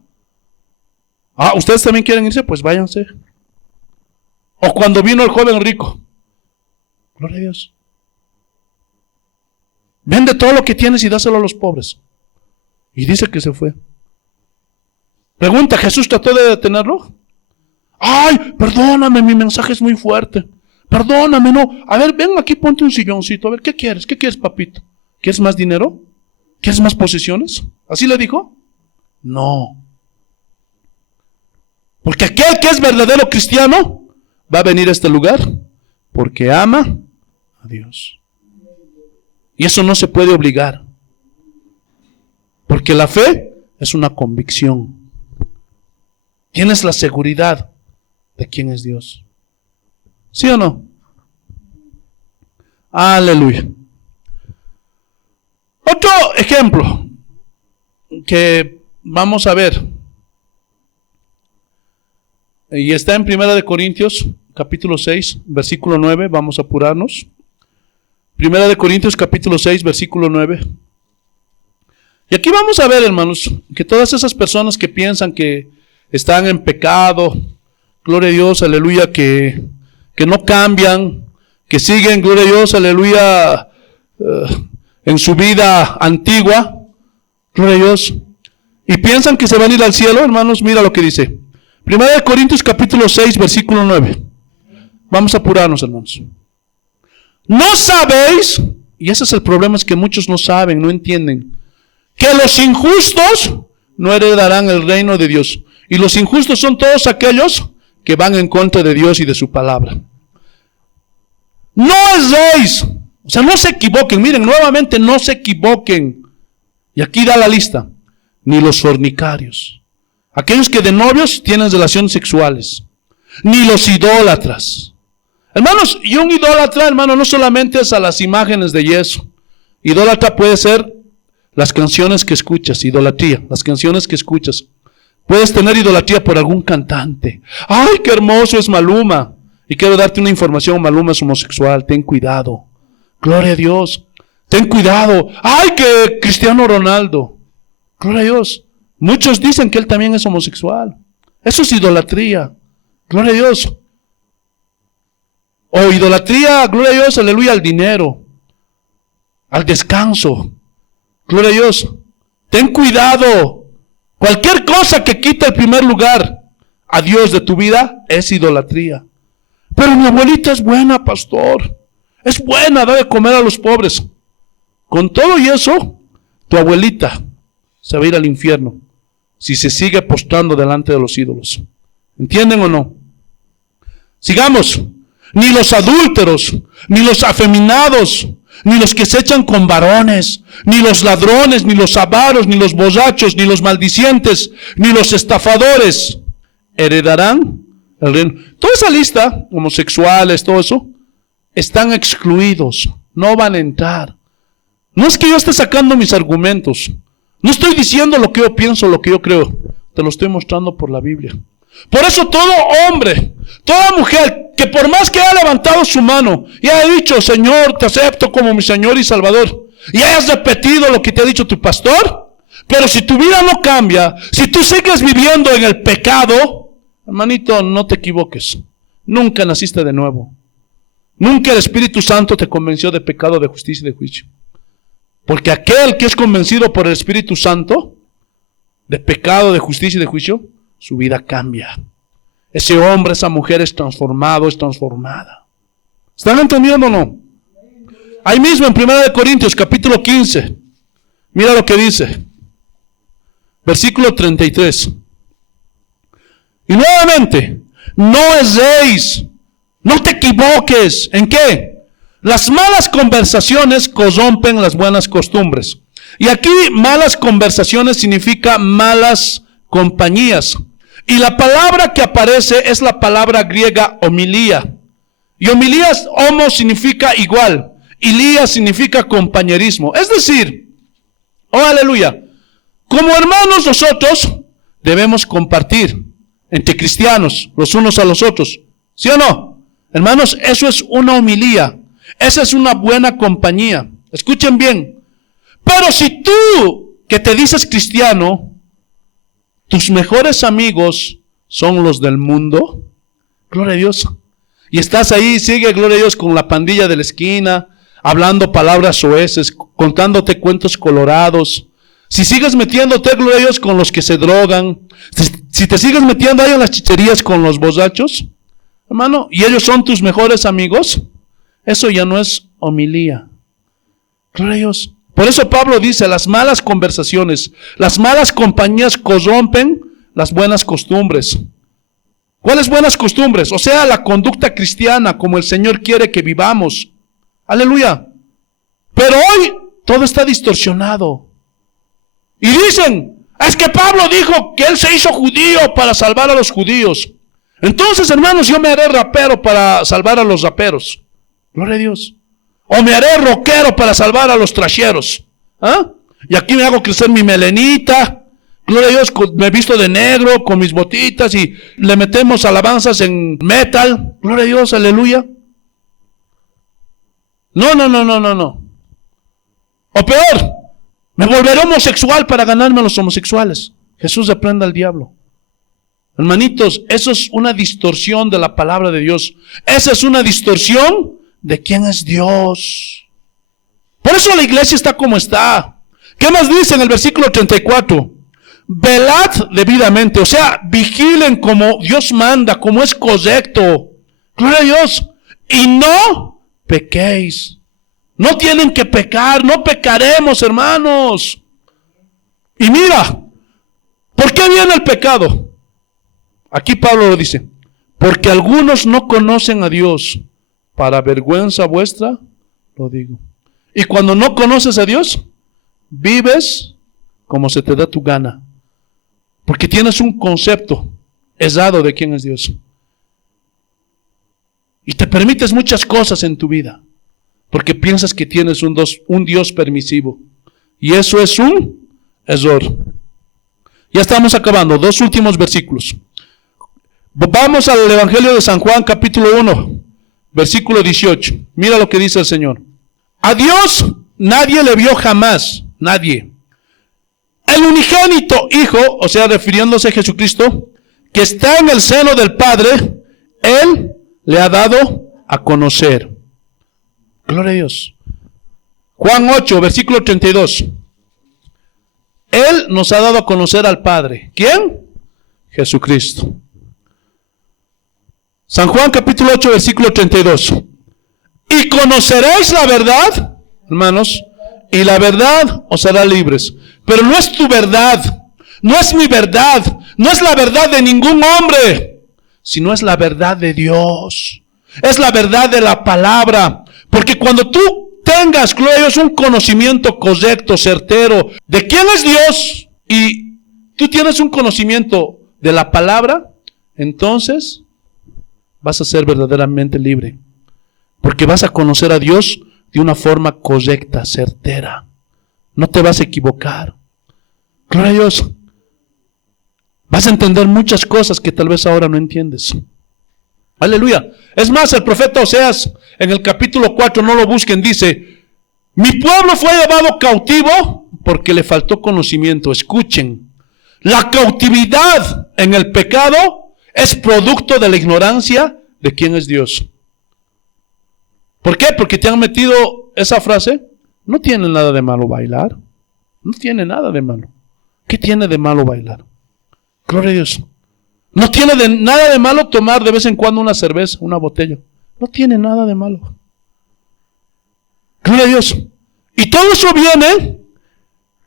¿Ustedes también quieren irse? Pues váyanse. O cuando vino el joven rico. Gloria a Dios. Vende todo lo que tienes y dáselo a los pobres. Y dice que se fue. Pregunta, ¿Jesús trató de detenerlo? Ay, perdóname, mi mensaje es muy fuerte. Perdóname, no. A ver, ven aquí, ponte un silloncito. A ver, ¿qué quieres? ¿Qué quieres, papito? ¿Quieres más dinero? ¿Quieres más posesiones? ¿Así le dijo? No. Porque aquel que es verdadero cristiano va a venir a este lugar porque ama a Dios. Y eso no se puede obligar. Porque la fe es una convicción. tienes la seguridad de quién es Dios. ¿Sí o no? Aleluya. Otro ejemplo que vamos a ver, y está en 1 Corintios, capítulo 6, versículo 9, vamos a apurarnos. 1 Corintios, capítulo 6, versículo 9. Y aquí vamos a ver, hermanos, que todas esas personas que piensan que están en pecado, gloria a Dios, aleluya, que no cambian, que siguen, gloria a Dios, aleluya, en su vida antigua, gloria a Dios, y piensan que se van a ir al cielo, hermanos, mira lo que dice. 1 Corintios capítulo 6, versículo 9. Vamos a apurarnos, hermanos. ¿No sabéis? Y ese es el problema, es que muchos no saben, no entienden, que los injustos no heredarán el reino de Dios. Y los injustos son todos aquellos que van en contra de Dios y de su palabra. No erréis, o sea, no se equivoquen, miren, nuevamente no se equivoquen. Y aquí da la lista. Ni los fornicarios, aquellos que de novios tienen relaciones sexuales, ni los idólatras. Hermanos, y un idólatra, hermano, no solamente es a las imágenes de yeso. Idólatra puede ser las canciones que escuchas, idolatría, las canciones que escuchas. Puedes tener idolatría por algún cantante. ¡Ay, qué hermoso es Maluma! Y quiero darte una información, Maluma es homosexual, ten cuidado. Gloria a Dios. Ten cuidado. ¡Ay, que Cristiano Ronaldo! Gloria a Dios. Muchos dicen que él también es homosexual. Eso es idolatría. Gloria a Dios. O idolatría, gloria a Dios, aleluya, al dinero, al descanso. Gloria a Dios. Ten cuidado. Cualquier cosa que quite el primer lugar a Dios de tu vida es idolatría. Pero mi abuelita es buena, pastor. Es buena, da de comer a los pobres. Con todo y eso, tu abuelita se va a ir al infierno si se sigue postrando delante de los ídolos. ¿Entienden o no? Sigamos. Ni los adúlteros, ni los afeminados, ni los que se echan con varones, ni los ladrones, ni los avaros, ni los borrachos, ni los maldicientes, ni los estafadores heredarán el reino. Toda esa lista, homosexuales, todo eso, están excluidos, no van a entrar. No es que yo esté sacando mis argumentos, no estoy diciendo lo que yo pienso, lo que yo creo, te lo estoy mostrando por la Biblia. Por eso todo hombre, toda mujer que por más que haya levantado su mano y haya dicho, Señor, te acepto como mi Señor y Salvador, y hayas repetido lo que te ha dicho tu pastor, pero si tu vida no cambia, si tú sigues viviendo en el pecado, hermanito, no te equivoques. Nunca naciste de nuevo. Nunca el Espíritu Santo te convenció de pecado, de justicia y de juicio. Porque aquel que es convencido por el Espíritu Santo de pecado, de justicia y de juicio, su vida cambia. Ese hombre, esa mujer es transformado, es transformada. ¿Están entendiendo o no? Ahí mismo en 1 Corintios capítulo 15, mira lo que dice. Versículo 33. Y nuevamente, no erréis, no te equivoques. ¿En qué? Las malas conversaciones corrompen las buenas costumbres. Y aquí malas conversaciones significa malas compañías. Y la palabra que aparece es la palabra griega homilía. Y homilía, homo significa igual. Ilía significa compañerismo. Es decir, oh aleluya, como hermanos nosotros debemos compartir entre cristianos los unos a los otros. ¿Sí o no? Hermanos, eso es una homilía. Esa es una buena compañía. Escuchen bien. Pero si tú, que te dices cristiano, tus mejores amigos son los del mundo, gloria a Dios, y estás ahí, sigue, gloria a Dios, con la pandilla de la esquina, hablando palabras soeces, contándote cuentos colorados. Si sigues metiéndote, gloria a Dios, con los que se drogan, si te sigues metiendo ahí en las chicherías con los borrachos, hermano, y ellos son tus mejores amigos, eso ya no es homilía. Gloria a Dios. Por eso Pablo dice, las malas conversaciones, las malas compañías corrompen las buenas costumbres. ¿Cuáles buenas costumbres? O sea, la conducta cristiana como el Señor quiere que vivamos. Aleluya. Pero hoy todo está distorsionado. Y dicen, Es que Pablo dijo que él se hizo judío para salvar a los judíos. Entonces, hermanos, yo me haré rapero para salvar a los raperos. Gloria a Dios. O me haré rockero para salvar a los trasheros. ¿Ah? Y aquí me hago crecer mi melenita. Gloria a Dios, me he visto de negro con mis botitas y le metemos alabanzas en metal. Gloria a Dios, aleluya. No. O peor, me volveré homosexual para ganarme a los homosexuales. Jesús reprenda al diablo. Hermanitos, eso es una distorsión de la palabra de Dios. Esa es una distorsión de quién es Dios. Por eso la iglesia está como está. ¿Qué más dice en el versículo 34? Velad debidamente, o sea, vigilen como Dios manda, como es correcto. Gloria a Dios. Y no pequéis. No tienen que pecar, no pecaremos, hermanos. Y mira, ¿por qué viene el pecado? Aquí Pablo lo dice, porque algunos no conocen a Dios. Para vergüenza vuestra, lo digo. Y cuando no conoces a Dios, vives como se te da tu gana. Porque tienes un concepto errado de quién es Dios. Y te permites muchas cosas en tu vida. Porque piensas que tienes un Dios permisivo. Y eso es un error. Ya estamos acabando. 2 últimos versículos. Vamos al Evangelio de San Juan, capítulo 1, versículo 18. Mira lo que dice el Señor. A Dios nadie le vio jamás. Nadie. El unigénito Hijo, o sea, refiriéndose a Jesucristo, que está en el seno del Padre, Él le ha dado a conocer. Gloria a Dios. Juan 8, versículo 32. Él nos ha dado a conocer al Padre. ¿Quién? Jesucristo. San Juan capítulo 8, versículo 32. Y conoceréis la verdad, hermanos, y la verdad os hará libres. Pero no es tu verdad, no es mi verdad, no es la verdad de ningún hombre, sino es la verdad de Dios. Es la verdad de la palabra. Porque cuando tú tengas, gloria a Dios, un conocimiento correcto, certero, de quién es Dios, y tú tienes un conocimiento de la palabra, entonces vas a ser verdaderamente libre. Porque vas a conocer a Dios de una forma correcta, certera. No te vas a equivocar. Gloria a Dios. Vas a entender muchas cosas que tal vez ahora no entiendes. Aleluya. Es más, el profeta Oseas, en el capítulo 4, no lo busquen, dice: mi pueblo fue llevado cautivo porque le faltó conocimiento. Escuchen, la cautividad en el pecado es producto de la ignorancia de quién es Dios. ¿Por qué? Porque te han metido esa frase. No tiene nada de malo bailar. No tiene nada de malo. ¿Qué tiene de malo bailar? Gloria a Dios. No tiene nada de malo tomar de vez en cuando una cerveza, una botella. No tiene nada de malo. Gloria a Dios. Y todo eso viene,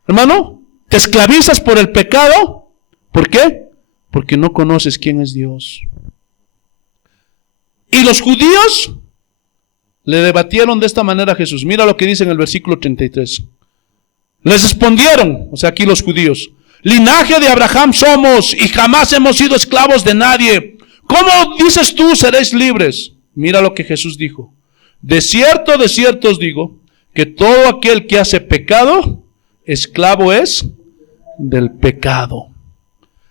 hermano, te esclavizas por el pecado. ¿Por qué? Porque no conoces quién es Dios. Y los judíos le debatieron de esta manera a Jesús. Mira lo que dice en el versículo 33. Les respondieron, o sea, aquí los judíos: linaje de Abraham somos y jamás hemos sido esclavos de nadie. ¿Cómo dices tú seréis libres? Mira lo que Jesús dijo: de cierto os digo, que todo aquel que hace pecado, esclavo es del pecado.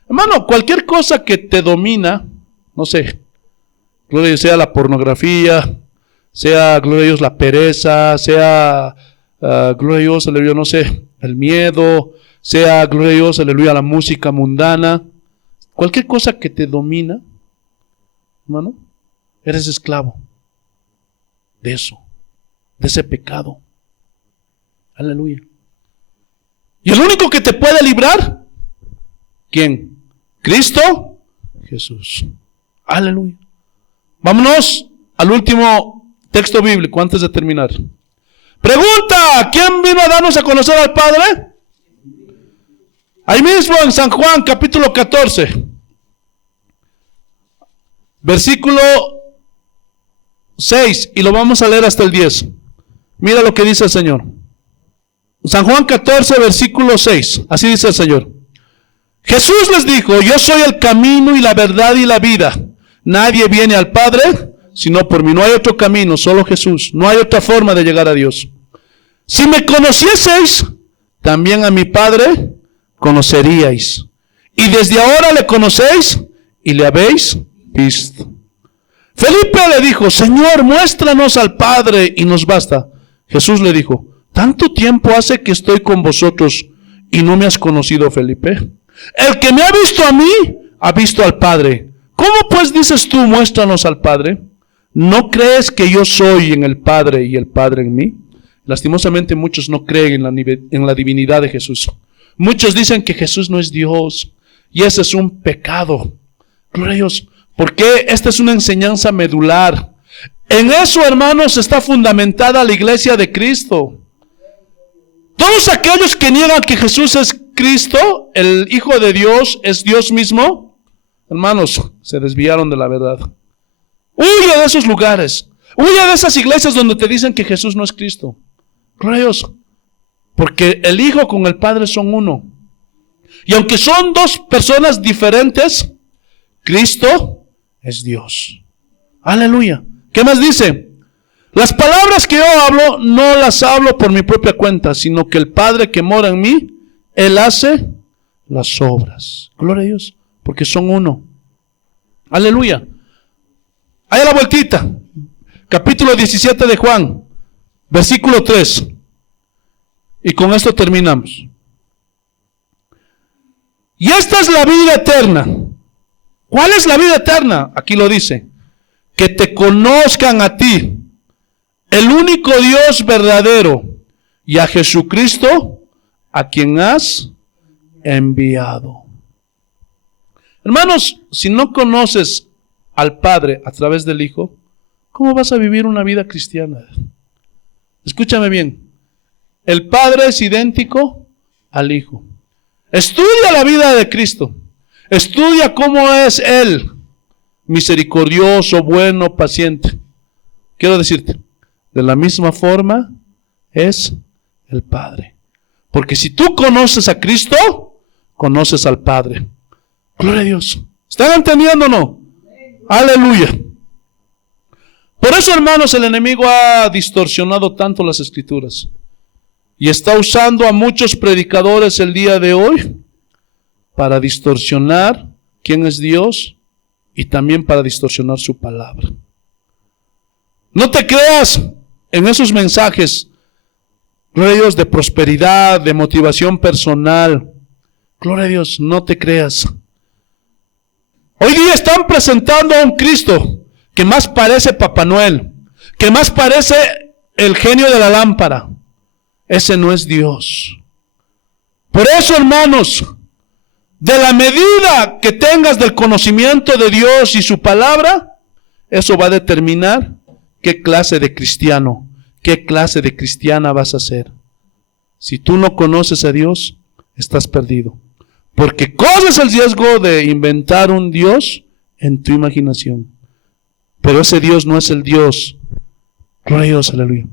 Hermano, cualquier cosa que te domina, no sé, gloria a Dios, sea la pornografía, sea, gloria a Dios, la pereza, sea, gloria a Dios, aleluya, no sé, el miedo, sea, gloria a Dios, aleluya, la música mundana, cualquier cosa que te domina, hermano, eres esclavo de eso, de ese pecado. Aleluya. ¿Y el único que te puede librar? ¿Quién? ¿Cristo? Jesús. Aleluya. Vámonos al último texto bíblico antes de terminar. Pregunta: ¿quién vino a darnos a conocer al Padre? Ahí mismo en San Juan capítulo 14, versículo 6, y lo vamos a leer hasta el 10. Mira lo que dice el Señor. San Juan 14, versículo 6. Así dice el Señor: Jesús les dijo, yo soy el camino y la verdad y la vida. Nadie viene al Padre sino por mí. No hay otro camino, solo Jesús. No hay otra forma de llegar a Dios. Si me conocieseis, también a mi Padre conoceríais. Y desde ahora le conocéis y le habéis visto. Felipe le dijo, Señor, muéstranos al Padre y nos basta. Jesús le dijo, ¿tanto tiempo hace que estoy con vosotros y no me has conocido, Felipe? El que me ha visto a mí, ha visto al Padre. ¿Cómo pues dices tú, muéstranos al Padre? ¿No crees que yo soy en el Padre y el Padre en mí? Lastimosamente muchos no creen en la divinidad de Jesús. Muchos dicen que Jesús no es Dios. Y ese es un pecado. Gloria a Dios. Porque esta es una enseñanza medular. En eso, hermanos, está fundamentada la iglesia de Cristo. Todos aquellos que niegan que Jesús es Cristo, el Hijo de Dios, es Dios mismo, hermanos, se desviaron de la verdad. Huye de esos lugares. Huye de esas iglesias donde te dicen que Jesús no es Cristo. Gloria a Dios. Porque el Hijo con el Padre son uno. Y aunque son dos personas diferentes, Cristo es Dios. Aleluya. ¿Qué más dice? Las palabras que yo hablo, no las hablo por mi propia cuenta, sino que el Padre que mora en mí, Él hace las obras. Gloria a Dios. Porque son uno. Aleluya. Ahí a la vueltita. Capítulo 17 de Juan. Versículo 3. Y con esto terminamos. Y esta es la vida eterna. ¿Cuál es la vida eterna? Aquí lo dice. Que te conozcan a ti, el único Dios verdadero, y a Jesucristo, a quien has enviado. Hermanos, si no conoces al Padre a través del Hijo, ¿cómo vas a vivir una vida cristiana? Escúchame bien. El Padre es idéntico al Hijo. Estudia la vida de Cristo. Estudia cómo es Él. Misericordioso, bueno, paciente. Quiero decirte, de la misma forma es el Padre. Porque si tú conoces a Cristo, conoces al Padre. Gloria a Dios. ¿Están entendiendo o no? Aleluya. Por eso, hermanos, el enemigo ha distorsionado tanto las Escrituras. Y está usando a muchos predicadores el día de hoy para distorsionar quién es Dios y también para distorsionar su palabra. No te creas en esos mensajes, gloria a Dios, de prosperidad, de motivación personal. Gloria a Dios, no te creas. Hoy día están presentando a un Cristo que más parece Papá Noel, que más parece el genio de la lámpara. Ese no es Dios. Por eso, hermanos, de la medida que tengas del conocimiento de Dios y su palabra, eso va a determinar qué clase de cristiano, qué clase de cristiana vas a ser. Si tú no conoces a Dios, estás perdido. Porque corres el riesgo de inventar un Dios en tu imaginación. Pero ese Dios no es el Dios, gloria a Dios, aleluya,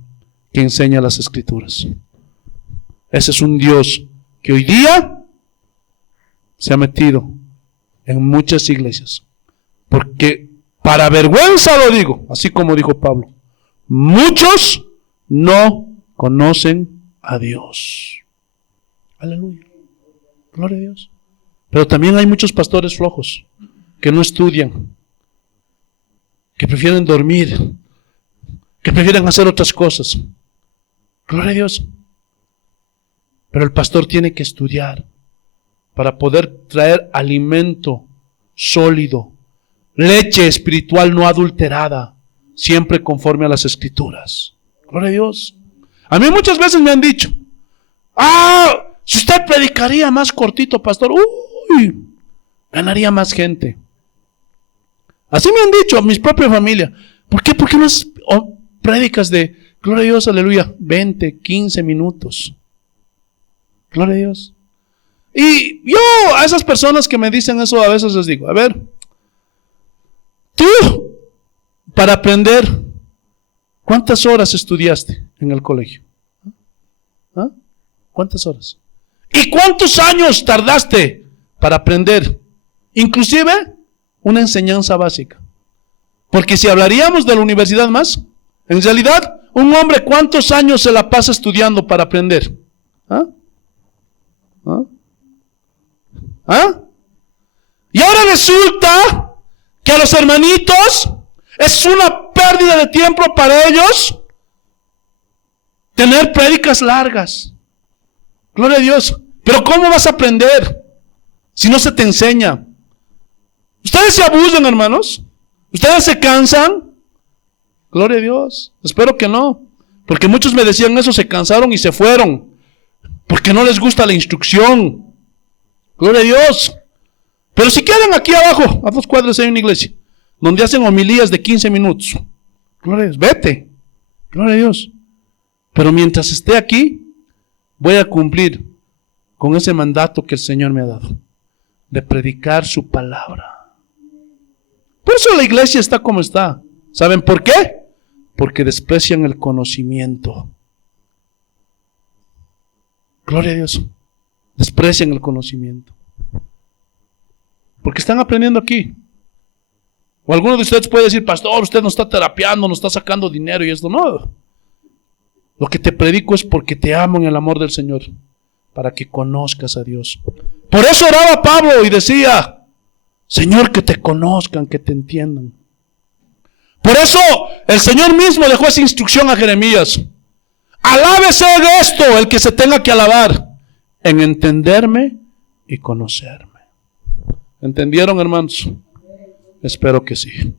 que enseña las Escrituras. Ese es un Dios que hoy día se ha metido en muchas iglesias. Porque para vergüenza lo digo, así como dijo Pablo, muchos no conocen a Dios. Aleluya. Gloria a Dios. Pero también hay muchos pastores flojos que no estudian, que prefieren dormir, que prefieren hacer otras cosas. Gloria a Dios. Pero el pastor tiene que estudiar para poder traer alimento sólido, leche espiritual no adulterada, siempre conforme a las Escrituras. Gloria a Dios. A mí muchas veces me han dicho, si usted predicaría más cortito, pastor, ganaría más gente. Así me han dicho mis propia familia. ¿Por qué? ¿Por qué no predicas de, gloria a Dios, aleluya, 20, 15 minutos? Gloria a Dios. Y yo a esas personas que me dicen eso a veces les digo, a ver, tú para aprender, ¿cuántas horas estudiaste en el colegio? ¿Cuántas horas? ¿Y cuántos años tardaste para aprender, inclusive una enseñanza básica. Porque si hablaríamos de la universidad más, en realidad, un hombre, ¿cuántos años se la pasa estudiando para aprender? ¿Ah? ¿Ah? ¿Ah? Y ahora resulta que a los hermanitos es una pérdida de tiempo para ellos tener prédicas largas. Gloria a Dios. Pero ¿cómo vas a aprender si no se te enseña? ¿Ustedes se abusan, hermanos? ¿Ustedes se cansan? Gloria a Dios. Espero que no. Porque muchos me decían eso, se cansaron y se fueron. Porque no les gusta la instrucción. Gloria a Dios. Pero si quedan aquí abajo, a 2 cuadras hay una iglesia, donde hacen homilías de 15 minutos. Gloria a Dios. Vete. Gloria a Dios. Pero mientras esté aquí, voy a cumplir con ese mandato que el Señor me ha dado, de predicar su palabra. Por eso la iglesia está como está. ¿Saben por qué? Porque desprecian el conocimiento. Gloria a Dios. Desprecian el conocimiento. Porque están aprendiendo aquí. O alguno de ustedes puede decir, pastor, usted nos está terapiando, nos está sacando dinero y esto. No. Lo que te predico es porque te amo en el amor del Señor, para que conozcas a Dios. Por eso oraba Pablo y decía, Señor, que te conozcan, que te entiendan. Por eso el Señor mismo dejó esa instrucción a Jeremías. Alábese de esto el que se tenga que alabar, en entenderme y conocerme. ¿Entendieron, hermanos? Espero que sí.